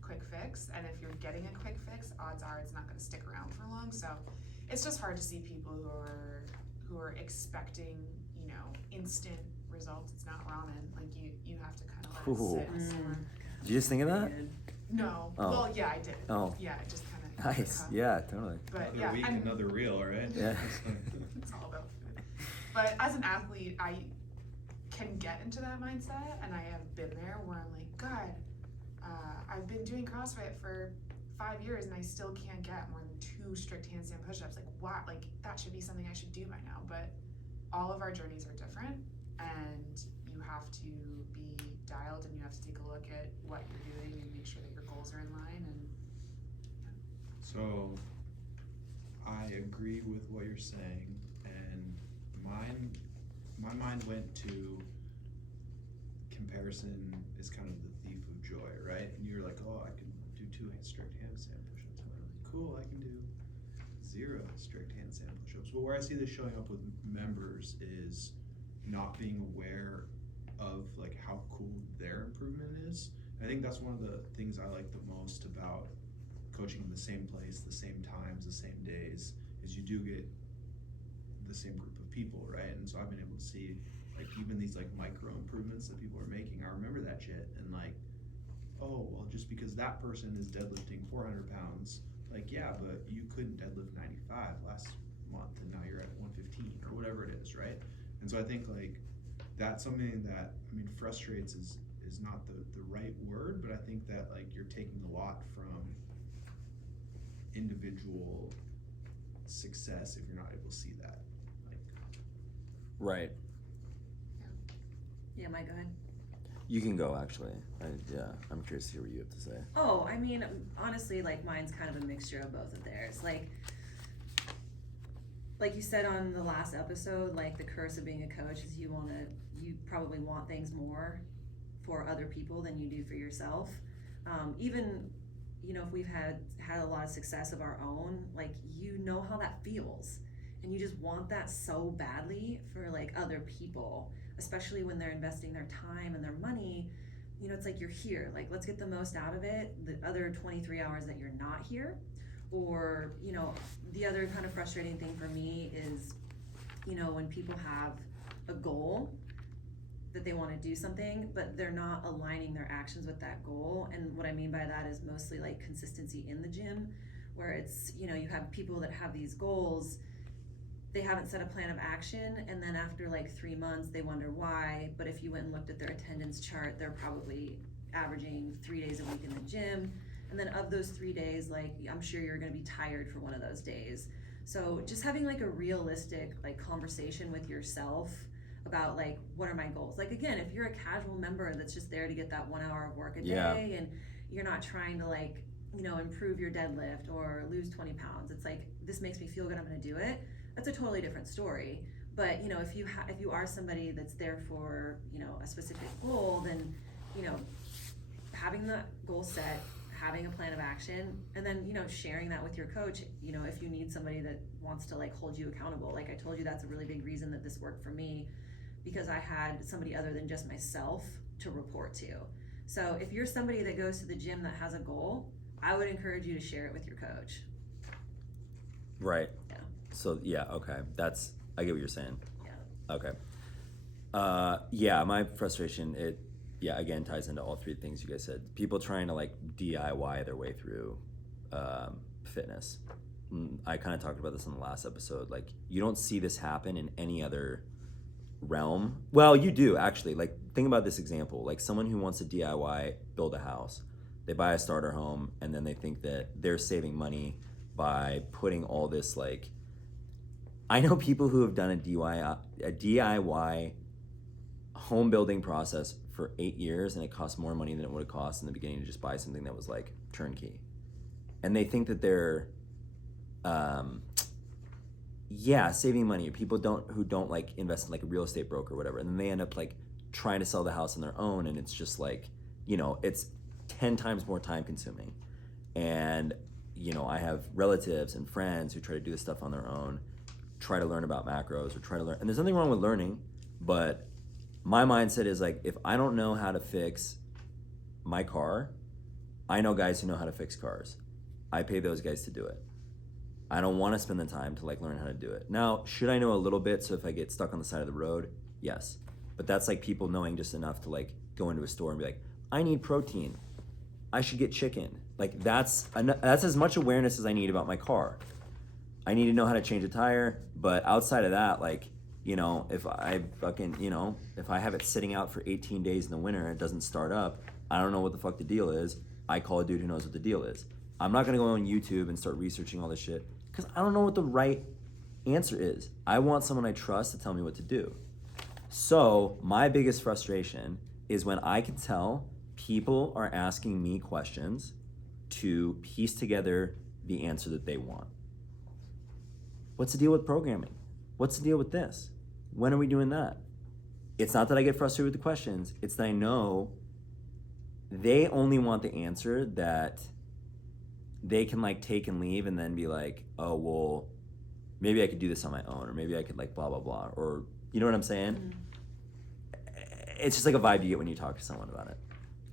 quick fix, and if you're getting a quick fix, odds are it's not gonna stick around for long, so it's just hard to see people who are expecting, you know, instant results. It's not ramen, like you have to kind of let it sit and simmer. Did you just think of that? No, Oh. well, yeah, I did. Oh. Yeah, it just kind of. Nice. Yeah, totally. But Another yeah, week, I'm- another reel, right? Yeah. it's all about food. But as an athlete, I can get into that mindset, and I have been there where I'm like, God, I've been doing CrossFit for 5 years, and I still can't get more than 2 strict handstand push-ups. Like, wow, like that should be something I should do by now. But all of our journeys are different, and you have to be dialed, and you have to take a look at what you're doing and make sure that your goals are in line. And So, I agree with what you're saying, and my mind went to comparison is kind of the thief of joy, right? And you're like, oh, I can do 2 strict handstand push-ups. And I'm like, cool, I can do 0 strict handstand push-ups. But where I see this showing up with members is not being aware of like how cool their improvement is. I think that's one of the things I like the most about coaching in the same place, the same times, the same days, is you do get the same group of people, right? And so I've been able to see like even these like micro improvements that people are making. I remember that shit and like, oh, well, just because that person is deadlifting 400 pounds, like, yeah, but you couldn't deadlift 95 last month and now you're at 115 or whatever it is, right? And so I think like that's something that, I mean, frustrates is not the right word, but I think that like you're taking a lot from individual success if you're not able to see that. Like, Right. Yeah, Mike, go ahead. You can go, actually. I'm curious to hear what you have to say. Oh, I mean, honestly, like mine's kind of a mixture of both of theirs. Like you said on the last episode, like the curse of being a coach is you probably want things more for other people than you do for yourself. Even, you know, if we've had a lot of success of our own, like you know how that feels, and you just want that so badly for like other people, especially when they're investing their time and their money. You know, it's like you're here, like let's get the most out of it, the other 23 hours that you're not here. Or, you know, the other kind of frustrating thing for me is, you know, when people have a goal that they want to do something, but they're not aligning their actions with that goal. And what I mean by that is mostly like consistency in the gym, where it's, you know, you have people that have these goals, they haven't set a plan of action, and then after like 3 months they wonder why. But if you went and looked at their attendance chart, they're probably averaging 3 days a week in the gym, and then of those 3 days, like I'm sure you're going to be tired for one of those days. So just having like a realistic like conversation with yourself about like, what are my goals? Like again, if you're a casual member that's just there to get that 1 hour of work a day, and you're not trying to like, you know, improve your deadlift or lose 20 pounds, it's like, this makes me feel good, I'm going to do it. That's a totally different story. But you know, if you are somebody that's there for, you know, a specific goal, then, you know, having the goal set, having a plan of action, and then, you know, sharing that with your coach. You know, if you need somebody that wants to like hold you accountable, like I told you, that's a really big reason that this worked for me, because I had somebody other than just myself to report to. So if you're somebody that goes to the gym that has a goal, I would encourage you to share it with your coach. Right. Yeah. So, yeah, okay. I get what you're saying. Yeah. Okay. Yeah, my frustration, again, ties into all 3 things you guys said. People trying to like DIY their way through fitness. I kind of talked about this in the last episode. Like, you don't see this happen in any other realm. Well, you do actually. Like, think about this example. Like someone who wants to DIY build a house. They buy a starter home, and then they think that they're saving money by putting all this like. I know people who have done a DIY home building process for 8 years, and it costs more money than it would have cost in the beginning to just buy something that was like turnkey. And they think that they're saving money. People who don't like invest in like a real estate broker or whatever, and then they end up like trying to sell the house on their own, and it's just like, you know, it's 10 times more time consuming. And you know, I have relatives and friends who try to do this stuff on their own, try to learn about macros, or try to learn, and there's nothing wrong with learning, but my mindset is like, if I don't know how to fix my car, I know guys who know how to fix cars. I pay those guys to do it. I don't want to spend the time to like learn how to do it. Now, should I know a little bit so if I get stuck on the side of the road? Yes. But that's like people knowing just enough to like go into a store and be like, I need protein. I should get chicken. Like that's as much awareness as I need about my car. I need to know how to change a tire, but outside of that, like, you know, if I fucking, you know, if I have it sitting out for 18 days in the winter and it doesn't start up, I don't know what the fuck the deal is. I call a dude who knows what the deal is. I'm not gonna go on YouTube and start researching all this shit because I don't know what the right answer is. I want someone I trust to tell me what to do. So my biggest frustration is when I can tell people are asking me questions to piece together the answer that they want. What's the deal with programming? What's the deal with this? When are we doing that? It's not that I get frustrated with the questions, it's that I know they only want the answer that they can like take and leave and then be like, oh, well, maybe I could do this on my own, or maybe I could like blah, blah, blah, or you know what I'm saying? Mm-hmm. It's just like a vibe you get when you talk to someone about it.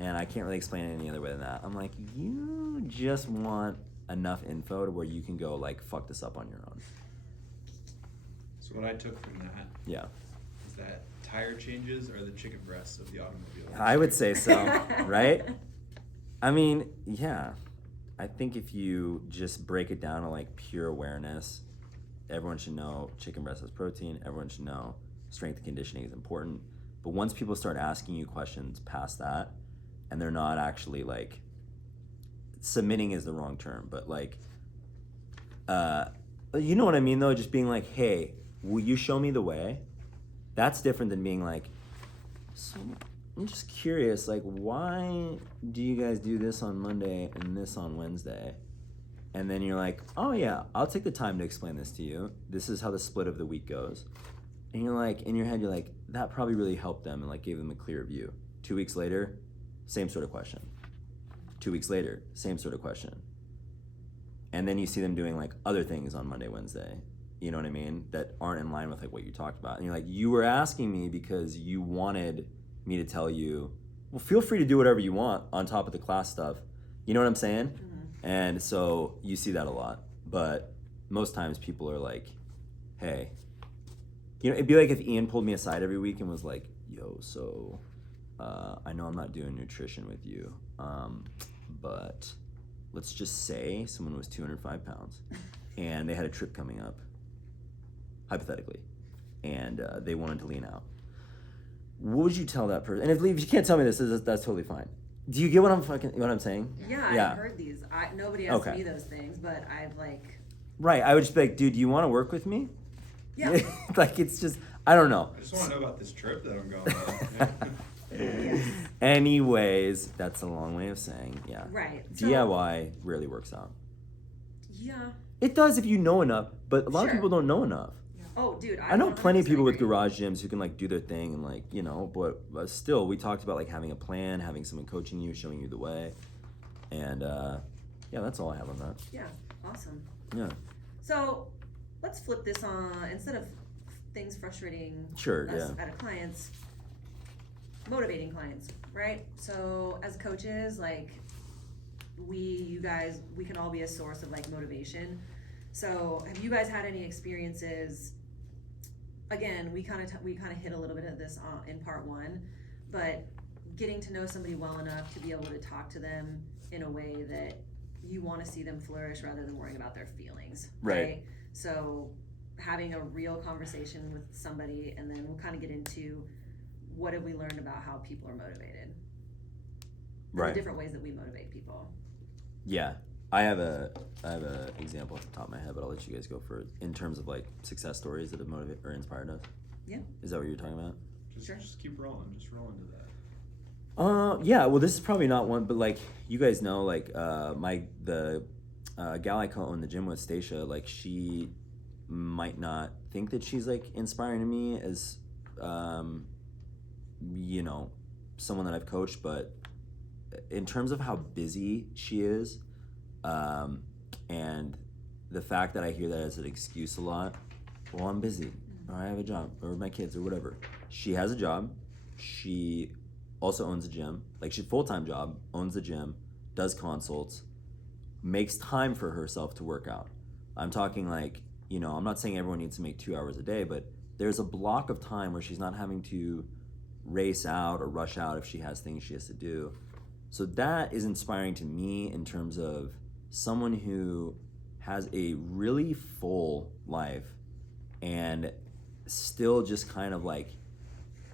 And I can't really explain it any other way than that. I'm like, you just want enough info to where you can go like, fuck this up on your own. So what I took from that Yeah. is that tire changes are the chicken breasts of the automobile industry. I would say so, right? I mean, yeah. I think if you just break it down to like pure awareness, everyone should know chicken breast has protein. Everyone should know strength and conditioning is important. But once people start asking you questions past that, and they're not actually like, submitting is the wrong term, but like, you know what I mean though? Just being like, hey, will you show me the way? That's different than being like, so I'm just curious, like, why do you guys do this on Monday and this on Wednesday? And then you're like, oh yeah, I'll take the time to explain this to you. This is how the split of the week goes. And you're like, in your head, you're like, that probably really helped them and like gave them a clear view. 2 weeks later, same sort of question. 2 weeks later, same sort of question. And then you see them doing like other things on Monday, Wednesday, you know what I mean, that aren't in line with like what you talked about. And you're like, you were asking me because you wanted me to tell you, well, feel free to do whatever you want on top of the class stuff. You know what I'm saying? Mm-hmm. And so you see that a lot. But most times people are like, hey, you know, it'd be like if Ian pulled me aside every week and was like, yo, so I know I'm not doing nutrition with you, but let's just say someone was 205 pounds and they had a trip coming up, hypothetically, and they wanted to lean out. What would you tell that person? And if you can't tell me this, that's totally fine. Do you get what I'm saying? Yeah, I've heard these. Nobody asked me those things, but I've like. Right, I would just be like, dude, do you want to work with me? Yeah. Like, it's just, I don't know. I just want to know about this trip that I'm going on. Yes. Anyways, that's a long way of saying, yeah. Right. DIY rarely works out. Yeah. It does if you know enough, but a lot of people don't know enough. Oh, dude, I know plenty of people with agree. garage gyms who can like do their thing and like, you know, but still, we talked about like having a plan, having someone coaching you, showing you the way, and yeah, that's all I have on that. Yeah, awesome. Yeah. So let's flip this on, instead of things frustrating Sure, us yeah. at clients, motivating clients, right? So as coaches, like you guys, we can all be a source of like motivation. So have you guys had any experiences? Again, we kind of hit a little bit of this in part one, but getting to know somebody well enough to be able to talk to them in a way that you want to see them flourish rather than worrying about their feelings, right? So having a real conversation with somebody, and then we'll kind of get into what have we learned about how people are motivated, Right. the different ways that we motivate people. Yeah. I have a example off the top of my head, but I'll let you guys go first. In terms of like success stories that have motivated or inspired us. Yeah. Is that what you're talking about? Just keep rolling. Just roll into that. Yeah. Well, this is probably not one, but like you guys know, like the gal I co-own the gym with, Stacia, like she might not think that she's like inspiring to me as, you know, someone that I've coached, but in terms of how busy she is. And the fact that I hear that as an excuse a lot, well, I'm busy, or I have a job, or my kids, or whatever. She has a job. She also owns a gym. Like, she's a full-time job, owns the gym, does consults, makes time for herself to work out. I'm talking like, you know, I'm not saying everyone needs to make 2 hours a day, but there's a block of time where she's not having to race out or rush out if she has things she has to do. So that is inspiring to me in terms of someone who has a really full life and still just kind of like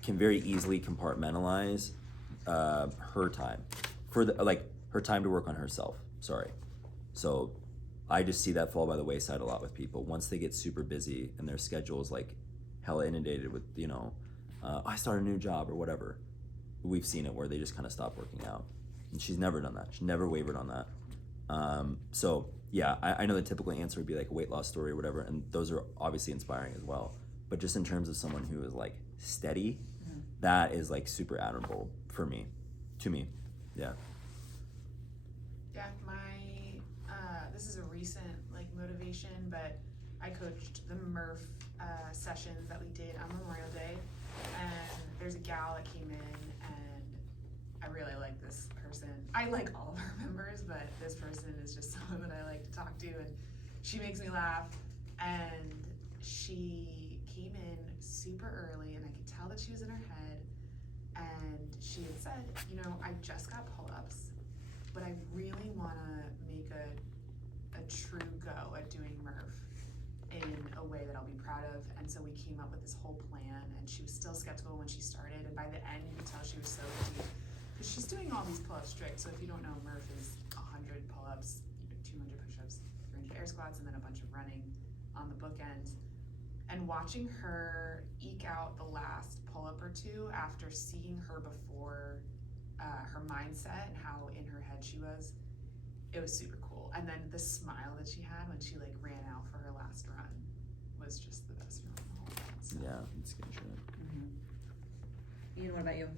can very easily compartmentalize her time for the like her time to work on herself. Sorry. So I just see that fall by the wayside a lot with people once they get super busy and their schedule is like hella inundated with, you know, I start a new job or whatever. We've seen it where they just kind of stop working out. And she's never done that. She never wavered on that. So yeah, I know the typical answer would be like a weight loss story or whatever, and those are obviously inspiring as well. But just in terms of someone who is like steady, that is like super admirable for me, to me. Yeah. Yeah, this is a recent like motivation, but I coached the Murph sessions that we did on Memorial Day, and there's a gal that came in, and I really like this person. I like all of our members, but this person is just someone that I like to talk to, and she makes me laugh. And she came in super early, and I could tell that she was in her head, and she had said, you know, I just got pull-ups, but I really want to make a true go at doing Murph in a way that I'll be proud of. And so we came up with this whole plan, and she was still skeptical when she started, and by the end you could tell she was so deep, because she's doing all these pull-ups strict. So if you don't know, Murph is 100 pull-ups, 200 push-ups, 300 air squats, and then a bunch of running on the bookend. And watching her eke out the last pull-up or two after seeing her before, her mindset and how in her head she was, it was super cool. And then the smile that she had when she like ran out for her last run was just the best feeling in the whole thing. So. Yeah, it's good shit. Ian, what about you?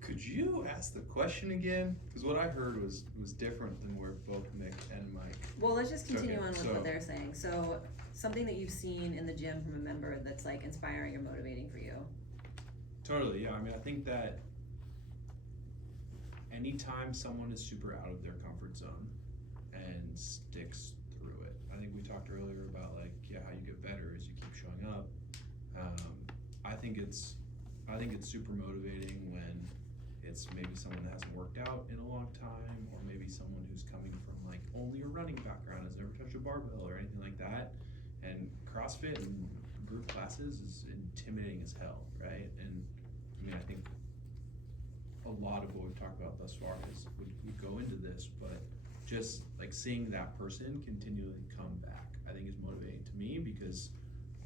Could you ask the question again? Because what I heard was different than where both Mick and Mike. Well, let's just continue Okay, on with so- what they're saying. So, something that you've seen in the gym from a member that's like inspiring or motivating for you. Totally, yeah. I mean, I think that anytime someone is super out of their comfort zone and sticks through it, I think we talked earlier about like, yeah, how you get better is you keep showing up. I think it's super motivating when it's maybe someone that hasn't worked out in a long time, or maybe someone who's coming from like only a running background, has never touched a barbell or anything like that. And CrossFit and group classes is intimidating as hell, right? And I mean, I think a lot of what we've talked about thus far would go into this, but just like seeing that person continually come back, I think is motivating to me, because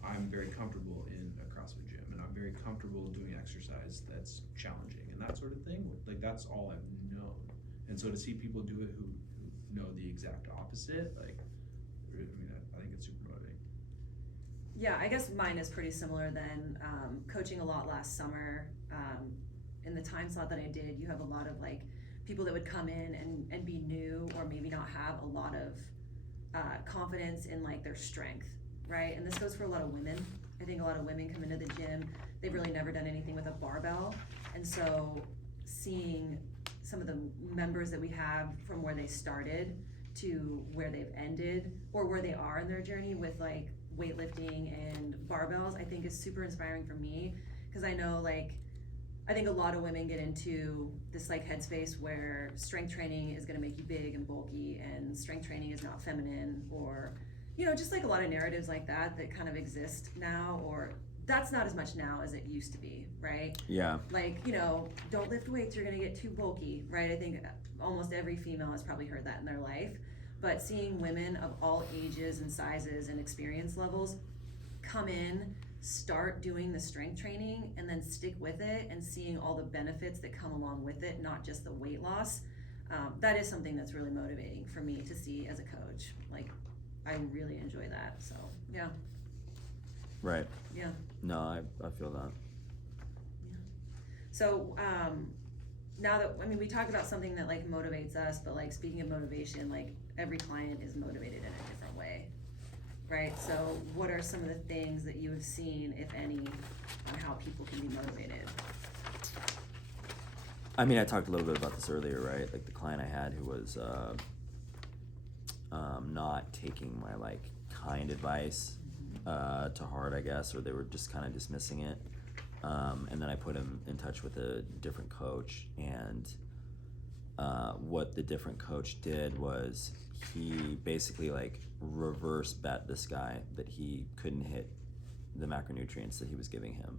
I'm very comfortable in a CrossFit gym, and I'm very comfortable doing exercise that's challenging and that sort of thing. Like that's all I've known. And so to see people do it who know the exact opposite, like, I mean, I think it's super motivating. Yeah, I guess mine is pretty similar then. Coaching a lot last summer, in the time slot that I did, you have a lot of like people that would come in and be new, or maybe not have a lot of confidence in like their strength, right? And this goes for a lot of women. I think a lot of women come into the gym, they've really never done anything with a barbell. And so seeing some of the members that we have from where they started to where they've ended, or where they are in their journey with like weightlifting and barbells, I think is super inspiring for me, because I know like I think a lot of women get into this like headspace where strength training is gonna make you big and bulky, and strength training is not feminine, or you know, just like a lot of narratives like that kind of exist now, or that's not as much now as it used to be, right? Yeah. Like, you know, don't lift weights, you're gonna get too bulky, right? I think almost every female has probably heard that in their life. But seeing women of all ages and sizes and experience levels come in, start doing the strength training, and then stick with it, and seeing all the benefits that come along with it, not just the weight loss, that is something that's really motivating for me to see as a coach. Like, I really enjoy that, so, yeah. Right. Yeah. No, I feel that. So, now that, I mean, we talked about something that like motivates us, but like speaking of motivation, like every client is motivated in a different way, right? So what are some of the things that you have seen, if any, on how people can be motivated? I mean, I talked a little bit about this earlier, right? Like the client I had who was not taking my like kind advice to heart, I guess, or they were just kind of dismissing it. And then I put him in touch with a different coach, and what the different coach did was he basically like reverse bet this guy that he couldn't hit the macronutrients that he was giving him.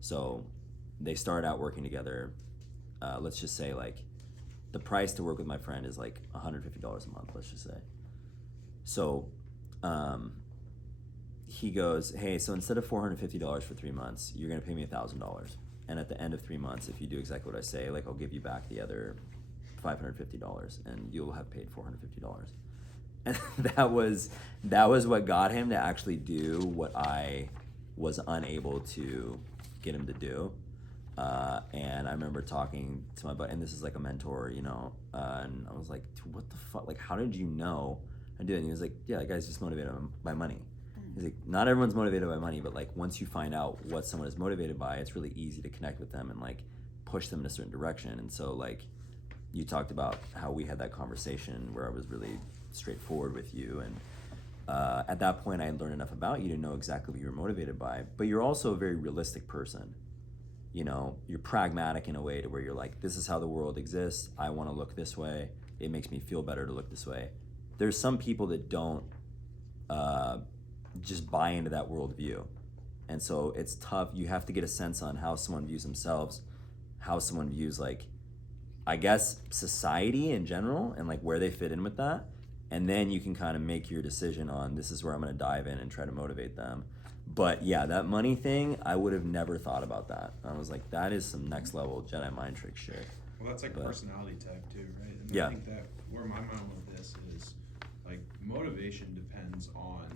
So they started out working together. Let's just say like the price to work with my friend is like $150 a month, let's just say. So he goes, hey, so instead of $450 for 3 months, you're gonna pay me $1,000. And at the end of 3 months, if you do exactly what I say, like I'll give you back the other $550 and you'll have paid $450. And that was what got him to actually do what I was unable to get him to do. And I remember talking to my buddy, and this is like a mentor, you know, and I was like, what the fuck? Like, how did you know I did it? And he was like, yeah, that guy's just motivated by money. He's like, not everyone's motivated by money, but like once you find out what someone is motivated by, it's really easy to connect with them and like push them in a certain direction. And so like you talked about how we had that conversation where I was really straightforward with you, and at that point I had learned enough about you to know exactly what you were motivated by. But you're also a very realistic person. You know, you're pragmatic in a way to where you're like, this is how the world exists. I want to look this way. It makes me feel better to look this way. There's some people that don't just buy into that worldview. And so it's tough. You have to get a sense on how someone views themselves, how someone views like, I guess, society in general, and like where they fit in with that. And then you can kind of make your decision on this is where I'm going to dive in and try to motivate them. But yeah, that money thing, I would have never thought about that. I was like, that is some next level Jedi mind trick shit. Well, that's like But- personality type too, right? And Yeah. I think that where my mind went with this is like motivation depends on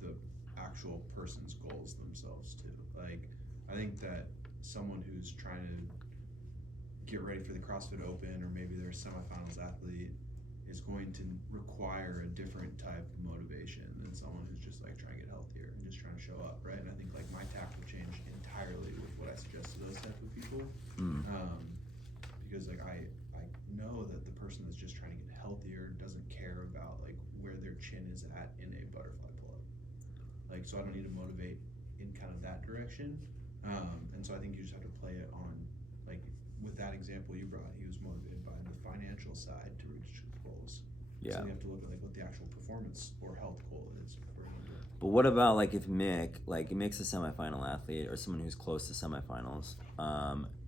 the actual person's goals themselves too. Like I think that someone who's trying to get ready for the CrossFit Open, or maybe they're a semifinals athlete, is going to require a different type of motivation than someone who's just like trying to get healthier and just trying to show up, right? And I think like my tact will change entirely with what I suggest to those type of people. Because like I know that the person that's just trying to get healthier doesn't care about like where their chin is at in a butterfly pull-up. Like, so I don't need to motivate in kind of that direction. And so I think you just have to play it on, like with that example you brought, he was motivated by the financial side to reach goals. Yeah. So you have to look at like what the actual performance or health goal is for him. But what about like if Mick's a semifinal athlete or someone who's close to semifinals?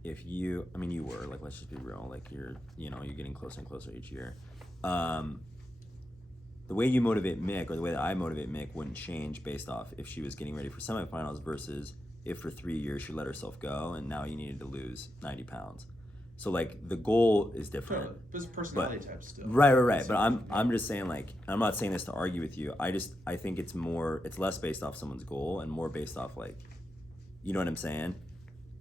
If you, I mean, you were like, let's just be real, like you're getting closer and closer each year. The way you motivate Mick, or the way that I motivate Mick, wouldn't change based off if she was getting ready for semifinals versus if for 3 years she let herself go and now you needed to lose 90 pounds. So like the goal is different. Totally. But it's personality type still. Right. But I'm just saying, like, I'm not saying this to argue with you. I think it's less based off someone's goal and more based off like, you know what I'm saying?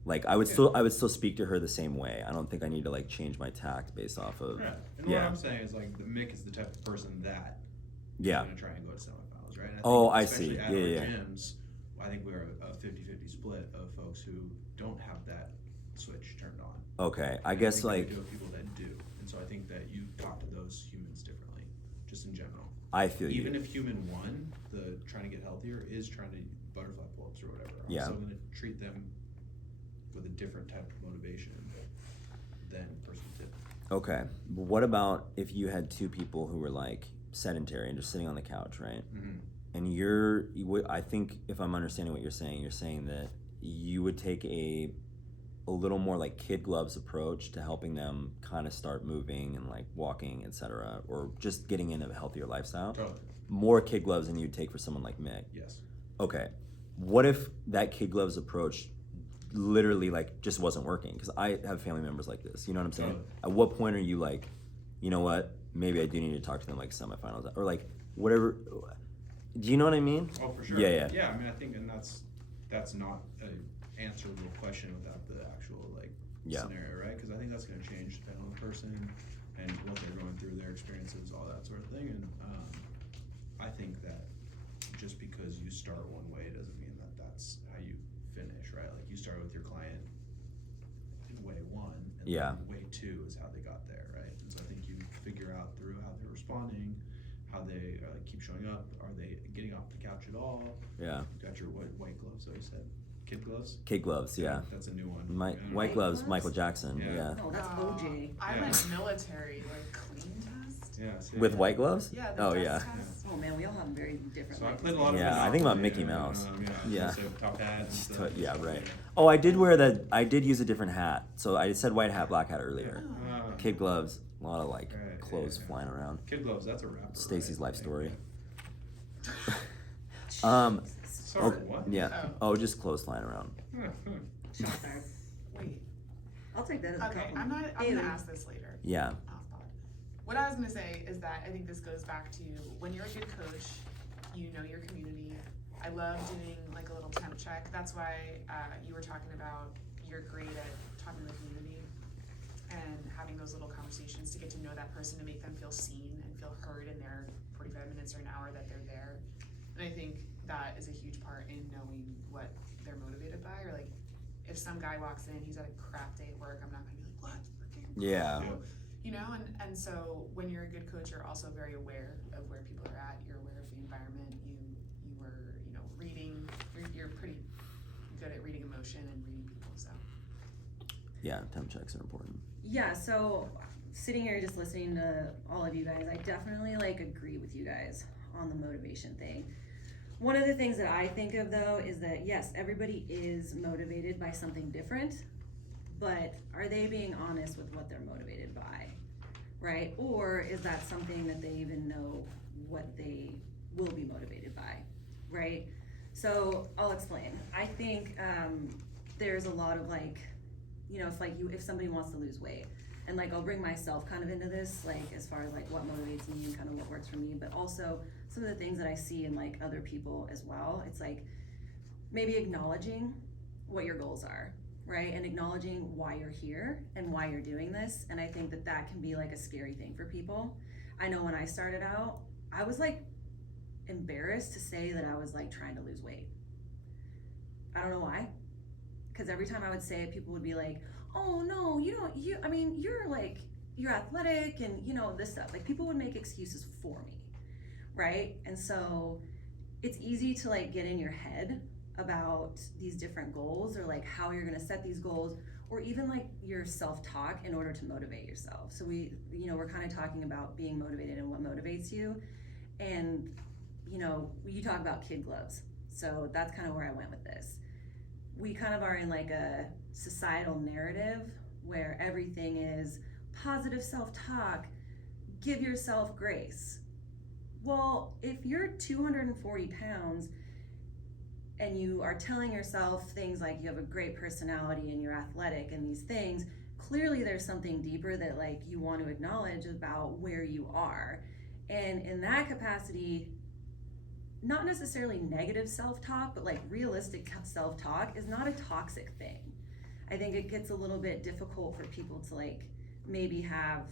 Like I would still speak to her the same way. I don't think I need to like change my tact based off of. Yeah. And what I'm saying is like the Mick is the type of person that is going to try and go to semifinals, right? And I see. Especially at Yeah. our gyms, I think we're a 50-50 split of folks who don't have that switch turned on. Okay, I And guess think that like we do have people that do, and so I think that you talk to those humans differently, just in general. I feel Even you. if human one, the trying to get healthier, is trying to butterfly pull-ups or whatever, I'm Yeah. still going to treat them with a different type of motivation than person two. Okay, but what about if you had two people who were like sedentary and just sitting on the couch, right? Mm-hmm. And I think if I'm understanding what you're saying that you would take a little more like kid gloves approach to helping them kind of start moving and like walking, etc., or just getting in a healthier lifestyle. Totally. More kid gloves than you'd take for someone like Mick. Yes. Okay, what if that kid gloves approach literally like just wasn't working? Because I have family members like this. You know what I'm saying? Totally. At what point are you like, you know what? Maybe I do need to talk to them like semifinals or like whatever. Do you know what I mean? Oh, for sure. Yeah. Yeah, I mean, I think, and that's not an answerable question without the actual like scenario, right? Because I think that's going to change depending on the person and what they're going through, their experiences, all that sort of thing. And I think that just because you start one way doesn't mean that that's how you finish, right? Like you start with your client in way one, And Yeah. then way two is how they got there, right? And so I think you figure out through how they're responding, how they keep showing up. Are they getting off the couch at all? Yeah. You got your white gloves, so you said kid gloves. Kid gloves, yeah. That's a new one. My, I don't know. white gloves, gloves? Michael Jackson, Yeah. yeah. Oh, that's OJ. I Yeah. went military, like clean test. Yeah. See, With white gloves? Yeah, the Oh, dust yeah. test. Oh man, we all have very different. So I lives. played a lot of. Yeah, I think about Monopoly, Mickey Mouse. Yeah. So top hat and stuff. Yeah, so, right. Oh, I did use a different hat. So I said white hat, black hat earlier. Kid gloves, a lot of like Right, clothes yeah. flying around. Kid gloves. That's a rapper. Stacy's right? life story. Jesus. Sorry, what? Yeah. Oh, just clothes flying around. Shots fired. Wait, I'll take that as a okay, compliment. I'm Ew. gonna ask this later. Yeah. Off pod. What I was gonna say is that I think this goes back to when you're a good coach, you know your community. I love doing like a little temp check. That's why you were talking about you're great at talking to the community and having those little conversations to get to know that person, to make them feel seen and feel heard in their 45 minutes or an hour that they're there. And I think that is a huge part in knowing what they're motivated by. Or like, if some guy walks in, he's at a crap day at work, I'm not gonna be like, what? Freaking Yeah. bro?" You know, and so when you're a good coach, you're also very aware of where people are at. You're aware of the environment. You were, you know, reading. You're pretty good at reading emotion and reading people. So Yeah, temp checks are important. Yeah, so sitting here just listening to all of you guys, I definitely like agree with you guys on the motivation thing. One of the things that I think of though is that yes, everybody is motivated by something different, but are they being honest with what they're motivated by, right? Or is that something that they even know what they will be motivated by, right? So I'll explain. I think there's a lot of like, you know, if somebody wants to lose weight, and like I'll bring myself kind of into this, like as far as like what motivates me and kind of what works for me, but also some of the things that I see in like other people as well. It's like maybe acknowledging what your goals are, right? And acknowledging why you're here and why you're doing this. And I think that that can be like a scary thing for people. I know when I started out, I was like embarrassed to say that I was like trying to lose weight. I don't know why. Because every time I would say it, people would be like, oh no, you're athletic and you know, this stuff. Like people would make excuses for me, right? And so it's easy to like get in your head about these different goals or like how you're gonna set these goals or even like your self-talk in order to motivate yourself. So we're kind of talking about being motivated and what motivates you. And, you know, you talk about kid gloves. So that's kind of where I went with this. We kind of are in like a societal narrative where everything is positive self-talk, give yourself grace. Well, if you're 240 pounds and you are telling yourself things like you have a great personality and you're athletic and these things, clearly there's something deeper that like you want to acknowledge about where you are. And in that capacity, not necessarily negative self-talk, but like realistic self-talk is not a toxic thing. I think it gets a little bit difficult for people to like maybe have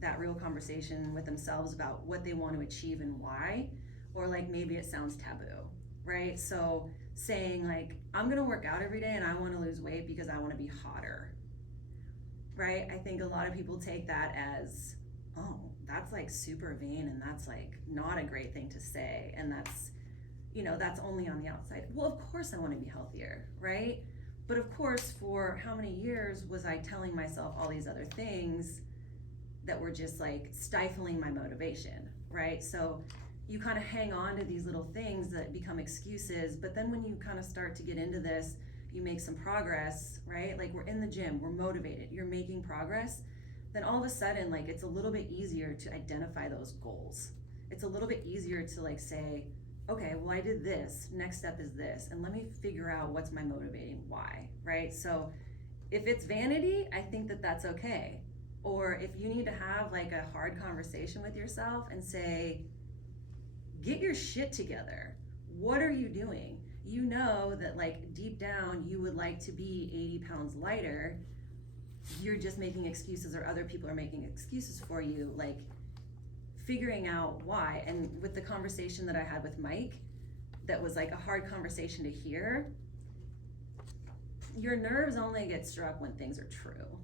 that real conversation with themselves about what they want to achieve and why, or like maybe it sounds taboo, right? So saying like, I'm gonna work out every day and I wanna lose weight because I wanna be hotter, right? I think a lot of people take that as, oh, that's like super vain and that's like not a great thing to say, and that's, you know, that's only on the outside. Well, of course I wanna be healthier, right? But of course, for how many years was I telling myself all these other things that were just like stifling my motivation, right? So you kind of hang on to these little things that become excuses, but then when you kind of start to get into this, you make some progress, right? Like we're in the gym, we're motivated, you're making progress, then all of a sudden, like it's a little bit easier to identify those goals. It's a little bit easier to like say, okay, well I did this, next step is this, and let me figure out what's my motivating why, right? So if it's vanity, I think that that's okay. Or if you need to have like a hard conversation with yourself and say, get your shit together. What are you doing? You know that like deep down you would like to be 80 pounds lighter. You're just making excuses, or other people are making excuses for you. Like figuring out why. And with the conversation that I had with Mike, that was like a hard conversation to hear, your nerves only get struck when things are true,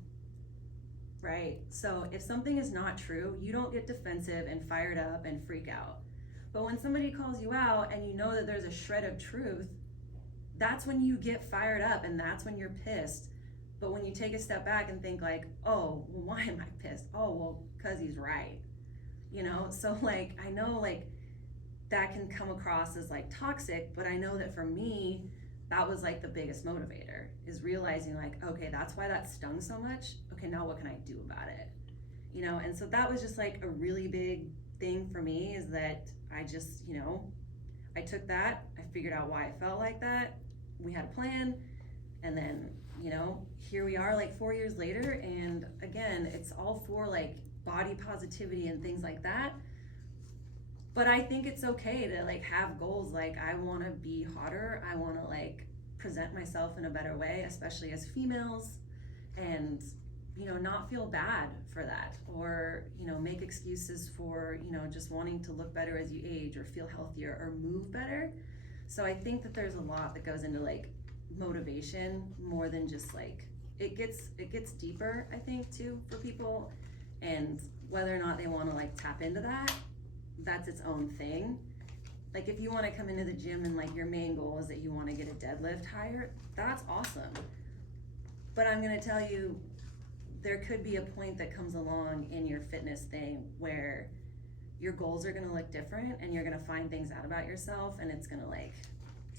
right? So if something is not true, you don't get defensive and fired up and freak out. But when somebody calls you out and you know that there's a shred of truth, that's when you get fired up and that's when you're pissed. But when you take a step back and think like, oh, well, why am I pissed? Oh, well, because he's right. You know, so like, I know like that can come across as like toxic, but I know that for me, that was like the biggest motivator, is realizing like, okay, that's why that stung so much. Okay, now what can I do about it? You know, and so that was just like a really big thing for me, is that I just, you know, I took that, I figured out why I felt like that. We had a plan, and then, you know, here we are like 4 years later, and again, it's all for like body positivity and things like that. But I think it's okay to like have goals, like I want to be hotter, I want to like present myself in a better way, especially as females, and you know, not feel bad for that, or you know, make excuses for, you know, just wanting to look better as you age or feel healthier or move better. So I think that there's a lot that goes into like motivation, more than just like it gets deeper, I think, too, for people, and whether or not they want to like tap into that, that's its own thing. Like if you want to come into the gym and like your main goal is that you want to get a deadlift higher, that's awesome. But I'm going to tell you, there could be a point that comes along in your fitness thing where your goals are going to look different, and you're going to find things out about yourself, and it's going to like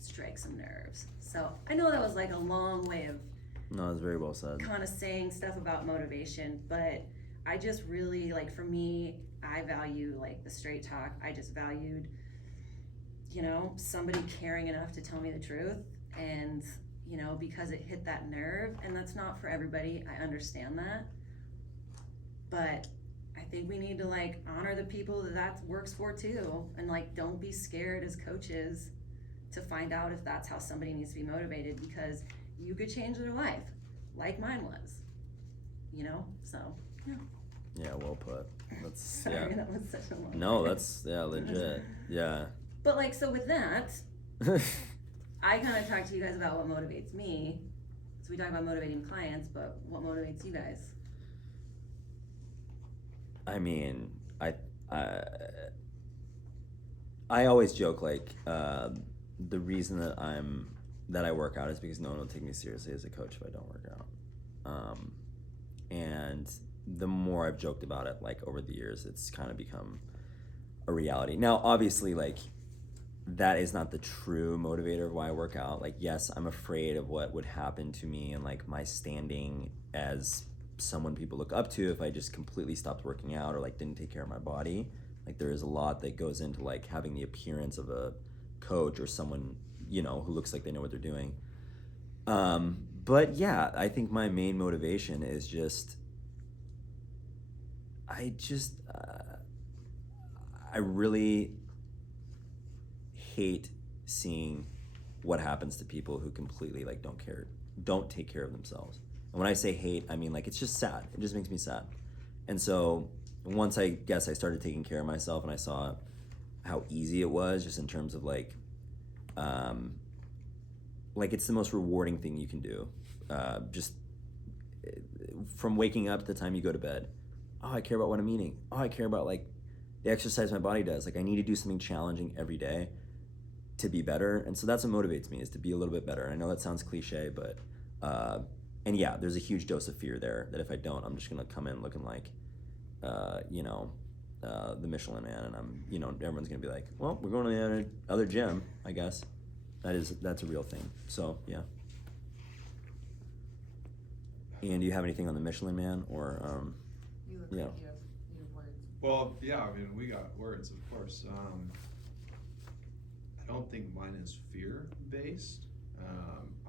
strike some nerves. So I know that was like a long way of No, it's very well said. kind of saying stuff about motivation, but I just really, like, for me, I value like the straight talk. I just valued, you know, somebody caring enough to tell me the truth, and you know, because it hit that nerve, and that's not for everybody, I understand that, but I think we need to like honor the people that works for too, and like don't be scared as coaches to find out if that's how somebody needs to be motivated, because you could change their life like mine was, you know. So yeah. Yeah, well put. That's Sorry, yeah. that was such a long No, way. that's yeah, legit. Yeah. But like, so with that, I kind of talked to you guys about what motivates me. So we talk about motivating clients, but what motivates you guys? I mean, I always joke like the reason that I work out is because no one will take me seriously as a coach if I don't work out. And the more I've joked about it, like over the years, it's kind of become a reality. Now, obviously, like that is not the true motivator of why I work out. Like, yes, I'm afraid of what would happen to me and like my standing as someone people look up to if I just completely stopped working out or like didn't take care of my body. Like there is a lot that goes into like having the appearance of a coach or someone, you know, who looks like they know what they're doing. But yeah, I think my main motivation is just I really hate seeing what happens to people who completely like don't take care of themselves. And when I say hate, I mean like it's just sad. It just makes me sad. And so once I guess I started taking care of myself and I saw how easy it was just in terms of like it's the most rewarding thing you can do. Just from waking up to the time you go to bed. Oh, I care about what I'm eating. Oh, I care about like the exercise my body does. Like I need to do something challenging every day to be better. And so that's what motivates me, is to be a little bit better. I know that sounds cliche, but and yeah, there's a huge dose of fear there that if I don't, I'm just gonna come in looking like the Michelin Man, and I'm, you know, everyone's gonna be like, well, we're going to the other gym, I guess. That's a real thing. So yeah. Ian, do you have anything on the Michelin Man, or You look yeah. like you have words. Well, yeah, I mean, we got words, of course. I don't think mine is fear-based.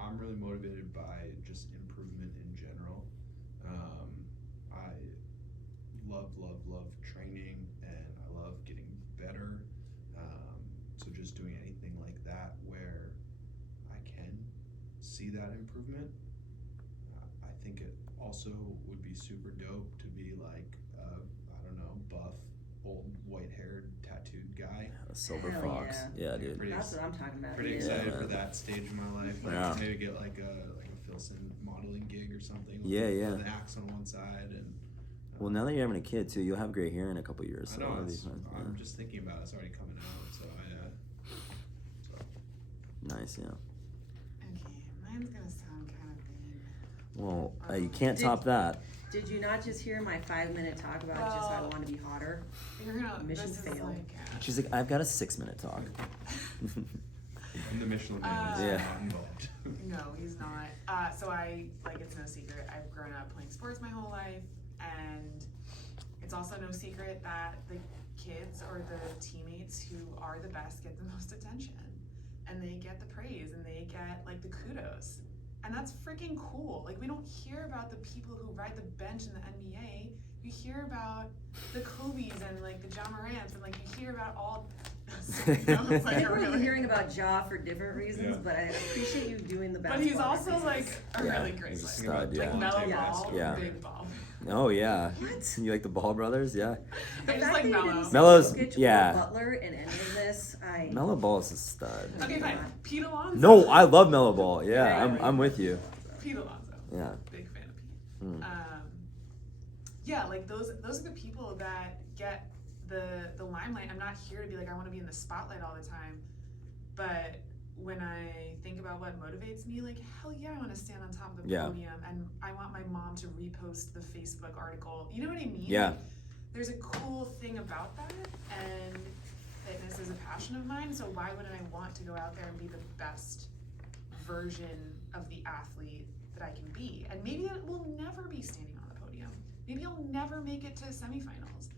I'm really motivated by just improvement in general. I love training, and I love getting better. So just doing anything like that where I can see that improvement. I think it also would be super dope to be like, I don't know, buff, old, white-haired, tattooed guy. A silver Hell fox? yeah. Yeah, dude. Pretty That's what I'm talking about. Pretty here. excited man. for that stage of my life. Like Yeah. maybe get like a Filson modeling gig or something. Yeah, yeah. With an axe on one side and Well, now that you're having a kid too, you'll have gray hair in a couple years. I So know. that'll be It's, fun. I'm just thinking about it. It's already coming out. So Nice, yeah. Okay, mine's gonna sound kind of vain. Well, you can't Did- top that. Did you not just hear my 5-minute talk about just I Well- want to be hotter? You're gonna, Mission this is failed. like, She's like, I've got a 6-minute talk. and the Michelin Man is Yeah. not involved. no, he's not. So it's no secret, I've grown up playing sports my whole life, and it's also no secret that the kids or the teammates who are the best get the most attention. And they get the praise and they get like the kudos. And that's freaking cool. Like, we don't hear about the people who ride the bench in the NBA. You hear about the Kobe's and like the John Morants, and like you hear about all. I think we're really- hearing about Ja for different reasons, Yeah. but I appreciate you doing the But basketball. he's also reasons. like a Yeah, really great he's a player. stud, yeah. Like Mellow Devontae Ball, Ball. Yeah. big ball. Oh yeah. What? You like the Ball brothers? Yeah. The I just fact like that you Mellow. didn't say Mello's- Jokic yeah. or Butler in any of this, Mellow Ball is a stud. Okay, fine. Pete Alonso. No, I love Mellow Ball. Yeah, Right. I'm with you. Pete Alonso. Yeah. Big fan of Pete. Mm. Yeah, like those are the people that get the limelight. I'm not here to be like, I want to be in the spotlight all the time, but when I think about what motivates me, like, hell yeah, I want to stand on top of the Yeah. podium, and I want my mom to repost the Facebook article. You know what I mean? Yeah. Like, there's a cool thing about that, and fitness is a passion of mine, so why wouldn't I want to go out there and be the best version of the athlete that I can be? And maybe that will never be standing on the podium. Maybe I'll never make it to semifinals.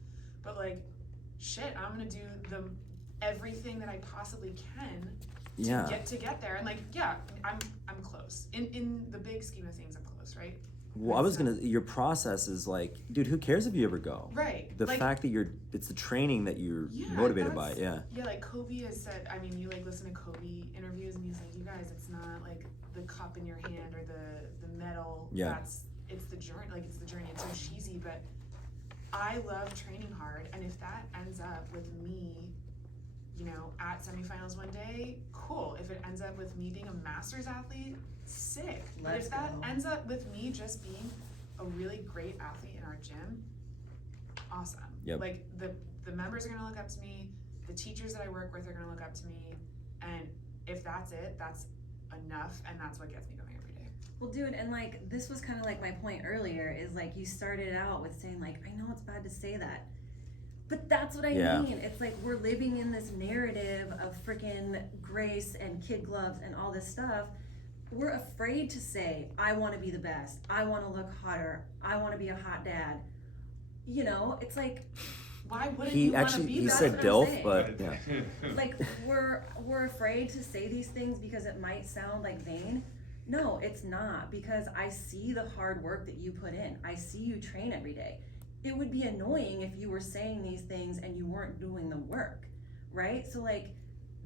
But like, shit, I'm gonna do everything that I possibly can Yeah. to get there. And like, yeah, I'm close. In the big scheme of things, I'm close, right? Well, I was gonna. Your process is like, dude, who cares if you ever go? Right. The like, fact that it's the training that you're Yeah, motivated by. that's- Yeah. Yeah, like Kobe has said, I mean, you like listen to Kobe interviews and he's like, you guys, it's not like the cup in your hand or the medal. Yeah. It's the journey, like it's the journey. It's so cheesy, but I love training hard, and if that ends up with me, you know, at semifinals one day, cool. If it ends up with me being a masters athlete, sick. But Let's if that go. ends up with me just being a really great athlete in our gym, awesome. Yep. Like the members are gonna look up to me, the teachers that I work with are gonna look up to me, and if that's it, that's enough, and that's what gets me going every day. Well, dude, and like this was kind of like my point earlier is like you started out with saying like, I know it's bad to say that, but that's what I Yeah. mean. It's like we're living in this narrative of freaking grace and kid gloves and all this stuff. We're afraid to say, I want to be the best. I want to look hotter. I want to be a hot dad. You know, it's like Why wouldn't He you want to actually be he that? said That's what I'm DILF, saying. but yeah. like we're afraid to say these things because it might sound like vain. No, it's not, because I see the hard work that you put in. I see you train every day. It would be annoying if you were saying these things and you weren't doing the work, right? So like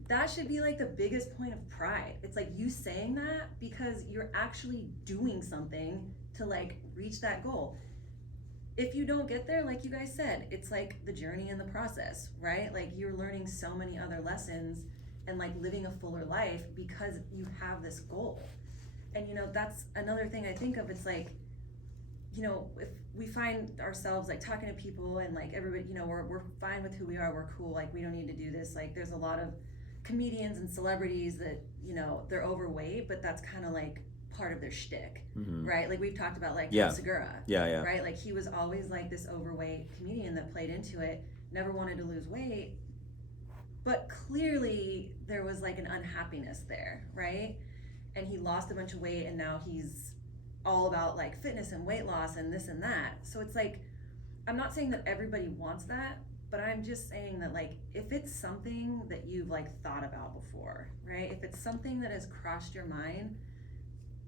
that should be like the biggest point of pride. It's like you saying that because you're actually doing something to like reach that goal. If you don't get there, like you guys said, it's like the journey and the process, right? Like you're learning so many other lessons and like living a fuller life because you have this goal. And you know, that's another thing I think of. It's like, you know, if we find ourselves like talking to people and like everybody, you know, we're fine with who we are, we're cool, like we don't need to do this. Like there's a lot of comedians and celebrities that, you know, they're overweight, but that's kind of like part of their shtick, Mhm. right? Like we've talked about like Yeah. Tom Segura, Yeah. right? Like he was always like this overweight comedian that played into it, never wanted to lose weight, but clearly there was like an unhappiness there, right? And he lost a bunch of weight and now he's all about like fitness and weight loss and this and that. So it's like, I'm not saying that everybody wants that, but I'm just saying that like, if it's something that you've like thought about before, right? If it's something that has crossed your mind,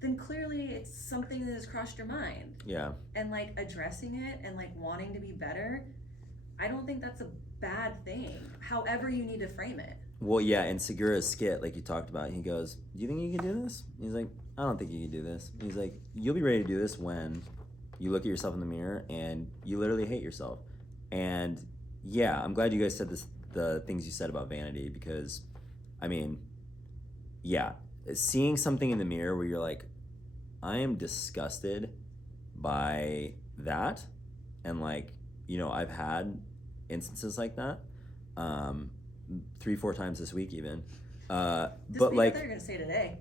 then clearly it's something that has crossed your mind. Yeah. And like addressing it and like wanting to be better, I don't think that's a bad thing, however you need to frame it. Well, yeah, and Segura's skit, like you talked about, he goes, "Do you think you can do this?" He's like, "I don't think you can do this." He's like, "You'll be ready to do this when you look at yourself in the mirror and you literally hate yourself." And yeah, I'm glad you guys said the things you said about vanity, because, I mean, yeah, seeing something in the mirror where you're like, I am disgusted by that, And like, you know, I've had instances like that, 3-4 times this week even. Just But be like, what they're gonna say today.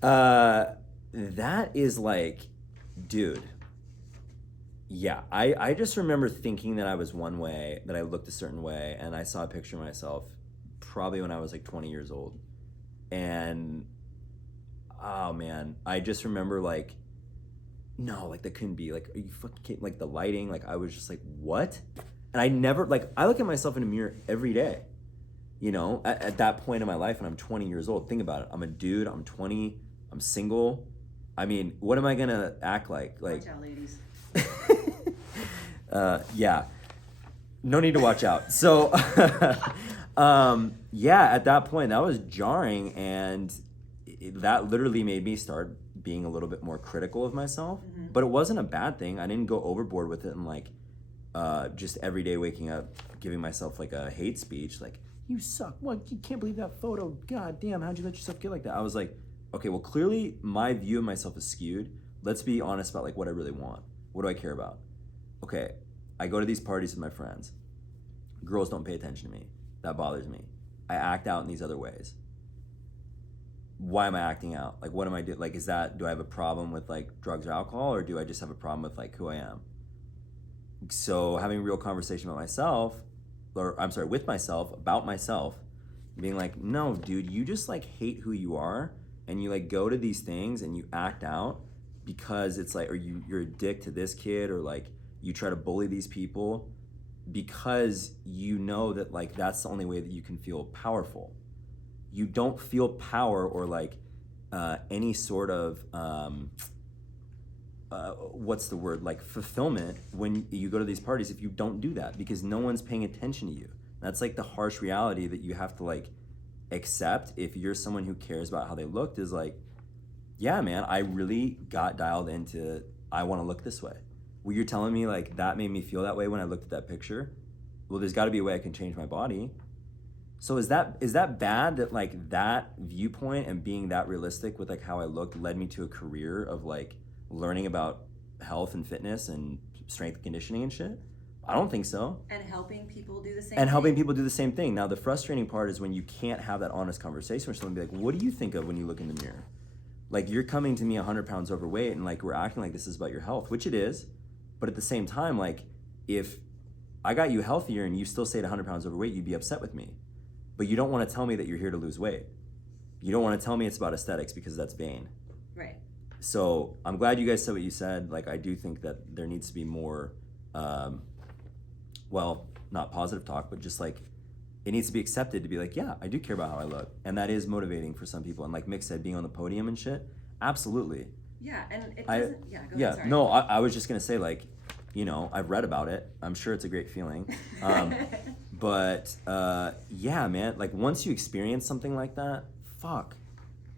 that is like, dude. Yeah, I just remember thinking that I was one way, that I looked a certain way, and I saw a picture of myself probably when I was like 20 years old. And oh man, I just remember like, no, like that couldn't be, like, are you fucking kidding? Like the lighting, like I was just like, what? And I never, like, I look at myself in a mirror every day, you know, at that point in my life when I'm 20 years old. Think about it. I'm a dude, I'm 20, I'm single. I mean, what am I gonna act like? Like, Watch out, ladies. yeah, no need to watch out. So, yeah, at that point, that was jarring, and that literally made me start being a little bit more critical of myself. But it wasn't a bad thing. I didn't go overboard with it and like, just every day waking up, giving myself like a hate speech, like, you suck. What? You can't believe that photo. God damn, how'd you let yourself get like that? I was like, okay, well, clearly my view of myself is skewed. Let's be honest about like what I really want. What do I care about? Okay, I go to these parties with my friends. Girls don't pay attention to me. That bothers me. I act out in these other ways. Why am I acting out? Like, what am I doing? Like, do I have a problem with like drugs or alcohol, or do I just have a problem with like who I am? So having a real conversation about myself, with myself, about myself, being like, no, dude, you just like hate who you are, and you like go to these things and you act out because it's like, or you're a dick to this kid, or like you try to bully these people because you know that like that's the only way that you can feel powerful. You don't feel power or like any sort of what's the word, like fulfillment when you go to these parties if you don't do that, because no one's paying attention to you. That's like the harsh reality that you have to like accept if you're someone who cares about how they looked, is like, yeah, man, I really got dialed into, I want to look this way. Well, you're telling me like that made me feel that way when I looked at that picture. Well, there's got to be a way I can change my body. So is that bad that like that viewpoint and being that realistic with like how I looked led me to a career of like learning about health and fitness and strength and conditioning and shit? I don't think so. And helping people do the same And helping thing. people do the same thing. Now, the frustrating part is when you can't have that honest conversation with someone and be like, what do you think of when you look in the mirror? Like, you're coming to me 100 pounds overweight and like we're acting like this is about your health, which it is. But at the same time, like, if I got you healthier and you still stayed 100 pounds overweight, you'd be upset with me. But you don't want to tell me that you're here to lose weight. You don't want to tell me it's about aesthetics, because that's vain. Right. So I'm glad you guys said what you said. Like, I do think that there needs to be more, well, not positive talk, but just like, it needs to be accepted to be like, yeah, I do care about how I look. And that is motivating for some people. And like Mick said, being on the podium and shit, absolutely. Yeah, and it doesn't, go Yeah, ahead, sorry. no, I was just gonna say, like, you know, I've read about it. I'm sure it's a great feeling. But yeah, man, like once you experience something like that, fuck.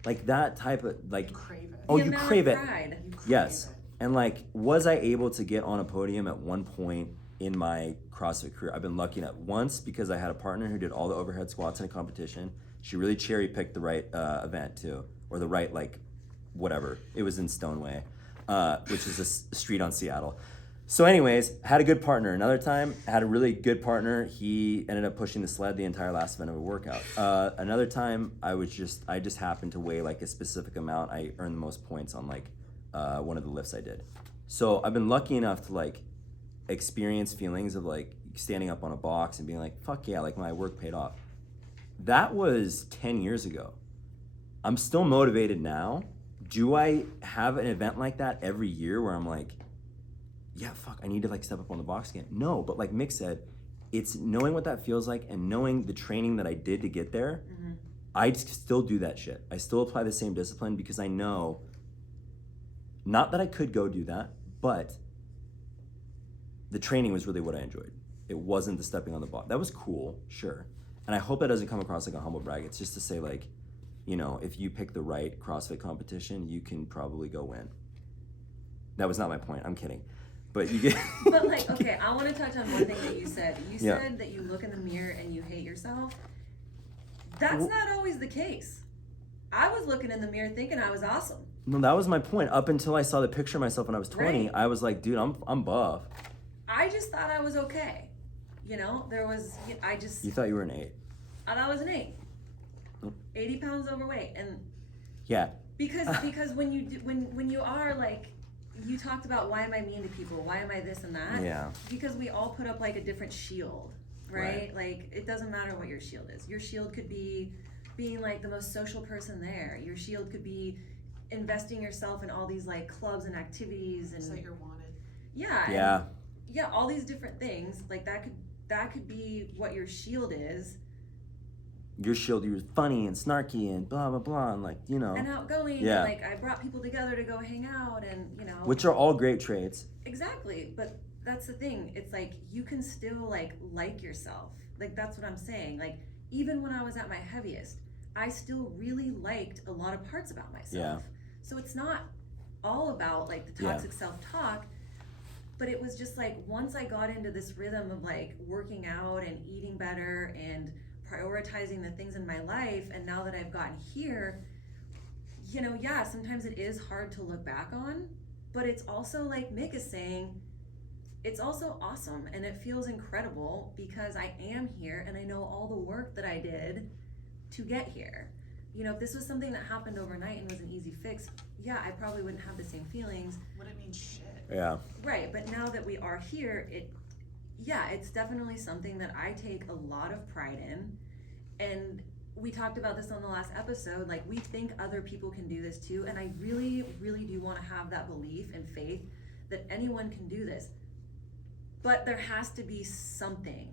Like that type of like, You crave it. oh, The you amount of crave it. pride. You crave Yes. it. And like, was I able to get on a podium at one point in my CrossFit career? I've been lucky enough. Once, because I had a partner who did all the overhead squats in a competition. She really cherry picked the right event too, or the right, like, whatever. It was in Stoneway, which is a street on Seattle. So anyways, had a good partner. Another time, had a really good partner. He ended up pushing the sled the entire last event of a workout. Another time, I just happened to weigh like a specific amount. I earned the most points on like one of the lifts I did. So I've been lucky enough to like experience feelings of like standing up on a box and being like, fuck yeah, like my work paid off. That was 10 years ago. I'm still motivated now. Do I have an event like that every year where I'm like, yeah, fuck, I need to like step up on the box again? No, but like Mick said, it's knowing what that feels like and knowing the training that I did to get there. Mm-hmm. I still do that shit. I still apply the same discipline because I know, not that I could go do that, but the training was really what I enjoyed. It wasn't the stepping on the box. That was cool, sure. And I hope that doesn't come across like a humble brag. It's just to say like, you know, if you pick the right CrossFit competition, you can probably go win. That was not my point. I'm kidding. But you get. But like, okay, I want to touch on one thing that you said. You Yeah. said that you look in the mirror and you hate yourself. That's not always the case. I was looking in the mirror thinking I was awesome. No, that was my point. Up until I saw the picture of myself when I was 20, Right. I was like, dude, I'm buff. I just thought I was okay. You thought you were an 8. I thought I was an 8. Nope. 80 pounds overweight. And Yeah. because when you are like, you talked about why am I mean to people? Why am I this and that? Yeah. Because we all put up like a different shield, right? Like it doesn't matter what your shield is. Your shield could be being like the most social person there. Your shield could be investing yourself in all these like clubs and activities and So you're wanted. yeah. Yeah. And, yeah, all these different things. Like that could be what your shield is. Your shield, you were funny and snarky and blah blah blah, and like, you know, And outgoing, Yeah. and like I brought people together to go hang out, and which are all great traits. exactly. But that's the thing. It's like you can still like yourself. Like that's what I'm saying. Like even when I was at my heaviest, I still really liked a lot of parts about myself. Yeah. So it's not all about like the Yeah. toxic self-talk, but it was just like once I got into this rhythm of like working out and eating better and prioritizing the things in my life, and now that I've gotten here, yeah, sometimes it is hard to look back on, but it's also like Mick is saying, it's also awesome and it feels incredible because I am here and I know all the work that I did to get here. If this was something that happened overnight and was an easy fix, yeah, I probably wouldn't have the same feelings. Wouldn't mean shit. Yeah. Right, but now that we are here, it's definitely something that I take a lot of pride in. And we talked about this on the last episode, like we think other people can do this too, and I really, really do want to have that belief and faith that anyone can do this. But there has to be something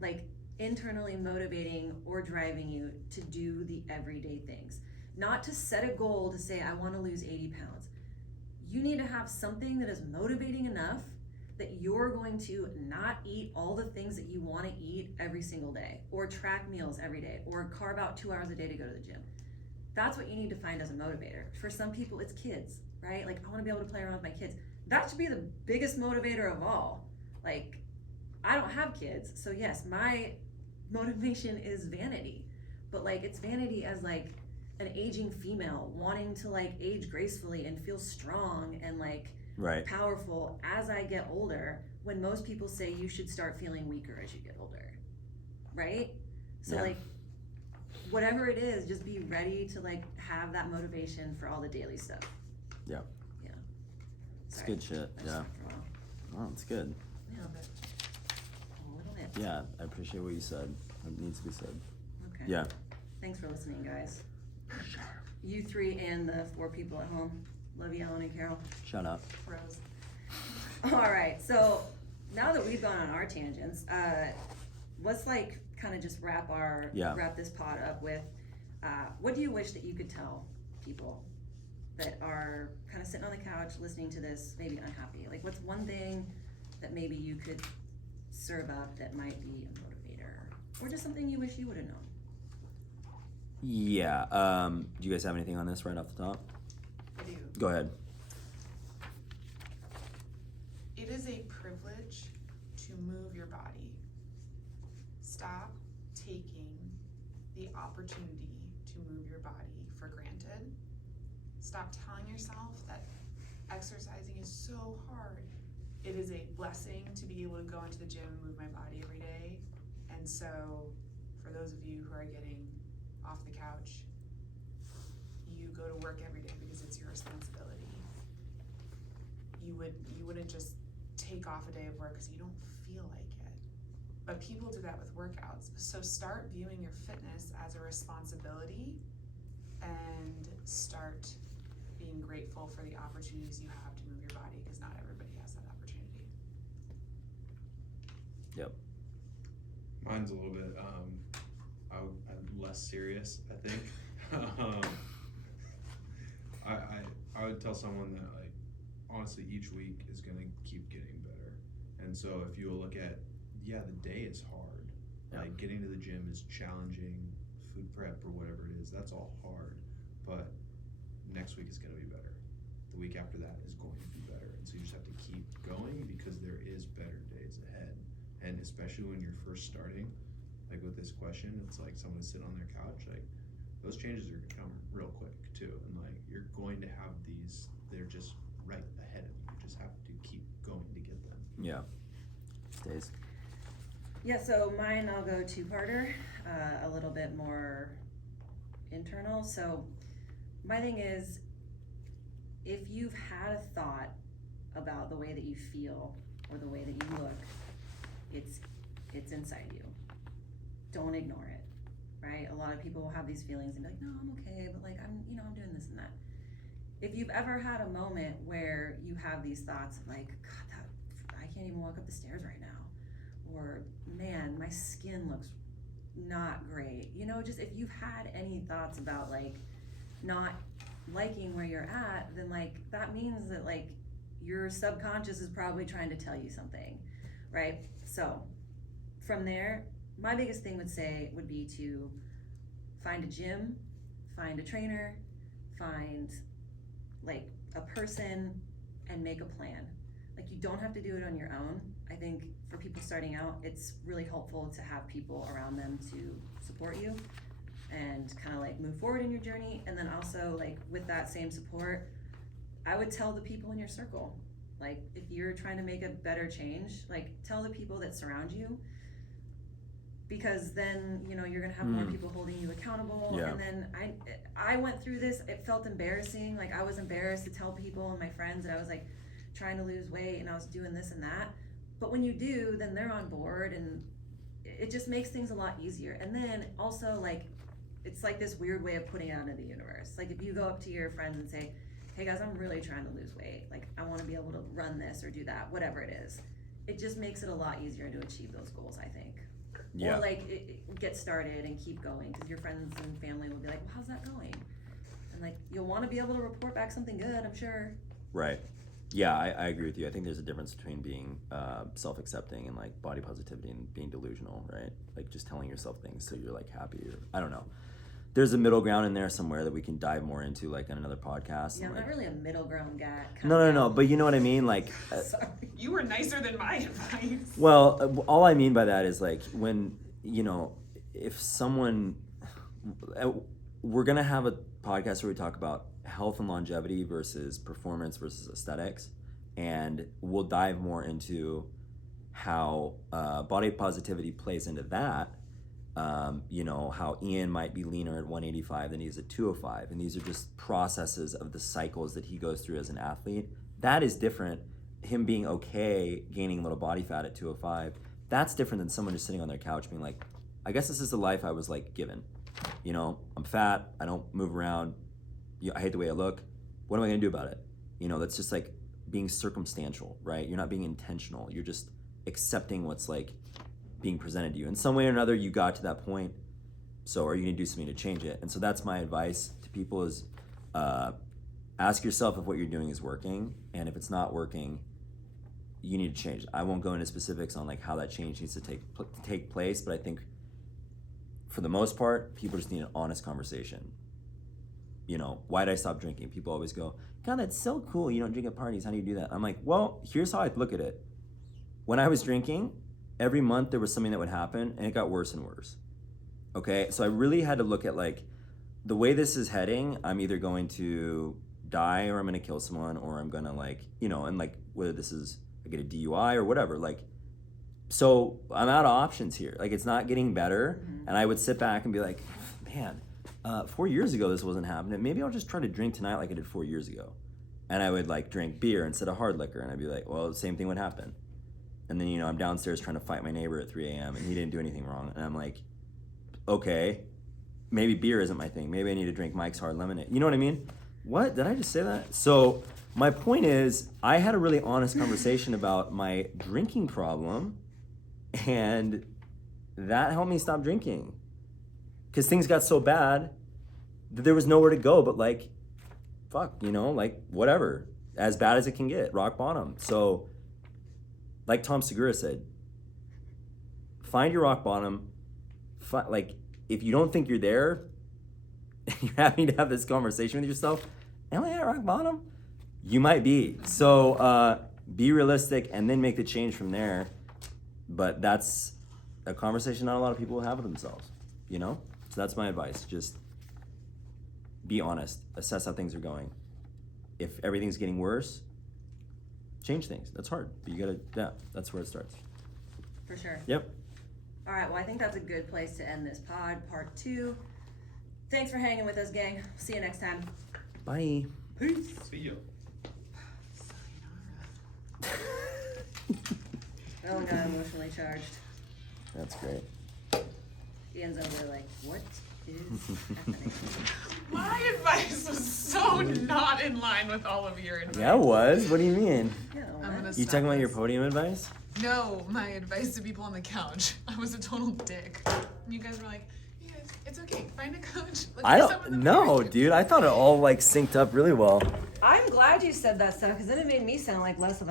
like internally motivating or driving you to do the everyday things. Not to set a goal to say, I want to lose 80 pounds. You need to have something that is motivating enough that you're going to not eat all the things that you want to eat every single day, or track meals every day, or carve out 2 hours a day to go to the gym. That's what you need to find as a motivator. For some people, it's kids, right? Like, I want to be able to play around with my kids. That should be the biggest motivator of all. Like, I don't have kids, so yes, my motivation is vanity. But like, it's vanity as like an aging female wanting to like age gracefully and feel strong and like Right. powerful as I get older, when most people say you should start feeling weaker as you get older, right? So Yeah. like whatever it is, just be ready to like have that motivation for all the daily stuff. Yeah. It's Sorry. good shit. I just Yeah. talked for a while. Oh, it's good. Yeah, Love it. a little bit. Yeah, I appreciate what you said. It needs to be said. Okay. Yeah. Thanks for listening, guys. You 3 and the 4 people at home. Love you, Ellen and Carol. Shout out. Rose. All right, so now that we've gone on our tangents, let's like kind of just wrap this pod up with what do you wish that you could tell people that are kind of sitting on the couch listening to this, maybe unhappy? Like, what's one thing that maybe you could serve up that might be a motivator, or just something you wish you would have known? Yeah. Do you guys have anything on this right off the top? I do. Go ahead. It is a privilege to move your body. Stop taking the opportunity to move your body for granted. Stop telling yourself that exercising is so hard. It is a blessing to be able to go into the gym and move my body every day. And so, for those of you who are getting off the couch, you go to work every day because it's your responsibility. You wouldn't just take off a day of work because you don't feel like it. But people do that with workouts. So start viewing your fitness as a responsibility and start being grateful for the opportunities you have to move your body, because not everybody has that opportunity. Yep. Mine's a little bit I'm less serious, I think. I would tell someone that, like, honestly, each week is gonna keep getting better. And so if you look at, the day is hard. Yeah. Like, getting to the gym is challenging, food prep or whatever it is, that's all hard. But next week is gonna be better. The week after that is going to be better. And so you just have to keep going, because there is better days ahead. And especially when you're first starting, like with this question, it's like someone sitting on their couch, like, those changes are gonna come real quick too. And like, you're going to have these, they're just right ahead of you. You just have to keep going to get them. Yeah. Stays. Yeah, so mine, I'll go two-parter, a little bit more internal. So my thing is, if you've had a thought about the way that you feel or the way that you look, it's inside you. Don't ignore it, right? A lot of people will have these feelings and be like, no, I'm okay, but like, I'm doing this and that. If you've ever had a moment where you have these thoughts of like, God, I can't even walk up the stairs right now. Or, man, my skin looks not great. Just if you've had any thoughts about like not liking where you're at, then like that means that like your subconscious is probably trying to tell you something, right? So from there, my biggest thing would be to find a gym, find a trainer, find like a person, and make a plan. Like, you don't have to do it on your own. I think for people starting out, it's really helpful to have people around them to support you and kind of like move forward in your journey. And then also, like, with that same support, I would tell the people in your circle, like, if you're trying to make a better change, like, tell the people that surround you, because then you're gonna have more people holding you accountable. Yeah. And then I went through this. It felt embarrassing. Like, I was embarrassed to tell people and my friends that I was like trying to lose weight and I was doing this and that. But when you do, then they're on board, and it just makes things a lot easier. And then also, like, it's like this weird way of putting it out into the universe. Like, if you go up to your friends and say, hey guys, I'm really trying to lose weight, like, I want to be able to run this or do that, whatever it is, it just makes it a lot easier to achieve those goals, I think. Yeah. Or like get started and keep going, because your friends and family will be like, well, how's that going? And like, you'll want to be able to report back something good, I'm sure. Right. Yeah, I agree with you. I think there's a difference between being self-accepting and like body positivity and being delusional, right? Like just telling yourself things so you're like happy, or I don't know. There's a middle ground in there somewhere that we can dive more into, like on another podcast. Yeah, I'm like, not really a middle ground guy. No, but you know what I mean? Like, Sorry. You were nicer than my advice. well, all I mean by that is like when, if someone, we're going to have a podcast where we talk about health and longevity versus performance versus aesthetics. And we'll dive more into how body positivity plays into that. How Ian might be leaner at 185 than he is at 205. And these are just processes of the cycles that he goes through as an athlete. That is different. Him being okay gaining a little body fat at 205, that's different than someone just sitting on their couch being like, I guess this is the life I was like given. I'm fat, I don't move around, I hate the way I look. What am I gonna do about it? That's just like being circumstantial, right? You're not being intentional. You're just accepting what's like being presented to you. In some way or another, you got to that point. So are you gonna do something to change it? And so that's my advice to people is ask yourself if what you're doing is working. And if it's not working, you need to change. I won't go into specifics on like how that change needs to take place, but I think for the most part, people just need an honest conversation. Why did I stop drinking? People always go, God, that's so cool. You don't drink at parties. How do you do that? I'm like, well, here's how I look at it. When I was drinking, every month there was something that would happen and it got worse and worse. Okay, so I really had to look at like, the way this is heading, I'm either going to die or I'm gonna kill someone, or I'm gonna like, and like whether this is, I get a DUI or whatever, like, so I'm out of options here. Like, it's not getting better. Mm-hmm. And I would sit back and be like, man, 4 years ago this wasn't happening. Maybe I'll just try to drink tonight like I did 4 years ago. And I would like drink beer instead of hard liquor. And I'd be like, well, the same thing would happen. And then, I'm downstairs trying to fight my neighbor at 3 a.m. and he didn't do anything wrong. And I'm like, okay, maybe beer isn't my thing. Maybe I need to drink Mike's Hard Lemonade. You know what I mean? What? Did I just say that? So my point is, I had a really honest conversation about my drinking problem, and that helped me stop drinking. Because things got so bad that there was nowhere to go but like, fuck, like whatever. As bad as it can get, rock bottom. So, like Tom Segura said, find your rock bottom. Like, if you don't think you're there, you're having to have this conversation with yourself, am I at rock bottom? You might be. So be realistic and then make the change from there. But that's a conversation not a lot of people have with themselves, So that's my advice. Just be honest, assess how things are going. If everything's getting worse, change things. That's hard, but you gotta, yeah, that's where it starts. For sure. Yep. All right, well, I think that's a good place to end this pod, part 2. Thanks for hanging with us, gang. See you next time. Bye. Peace. See ya. Ellen got emotionally charged. That's great. Ian's over there like, what is happening? My advice was so not in line with all of your advice. Yeah, it was. What do you mean? Yeah, I'm what? gonna You stop talking about your this. podium advice? No, my advice to people on the couch. I was a total dick. And you guys were like, yeah, it's okay. Find a coach. Look I for someone don't that know, matters. dude. I thought it all like synced up really well. I'm glad you said that stuff because then it made me sound like less of an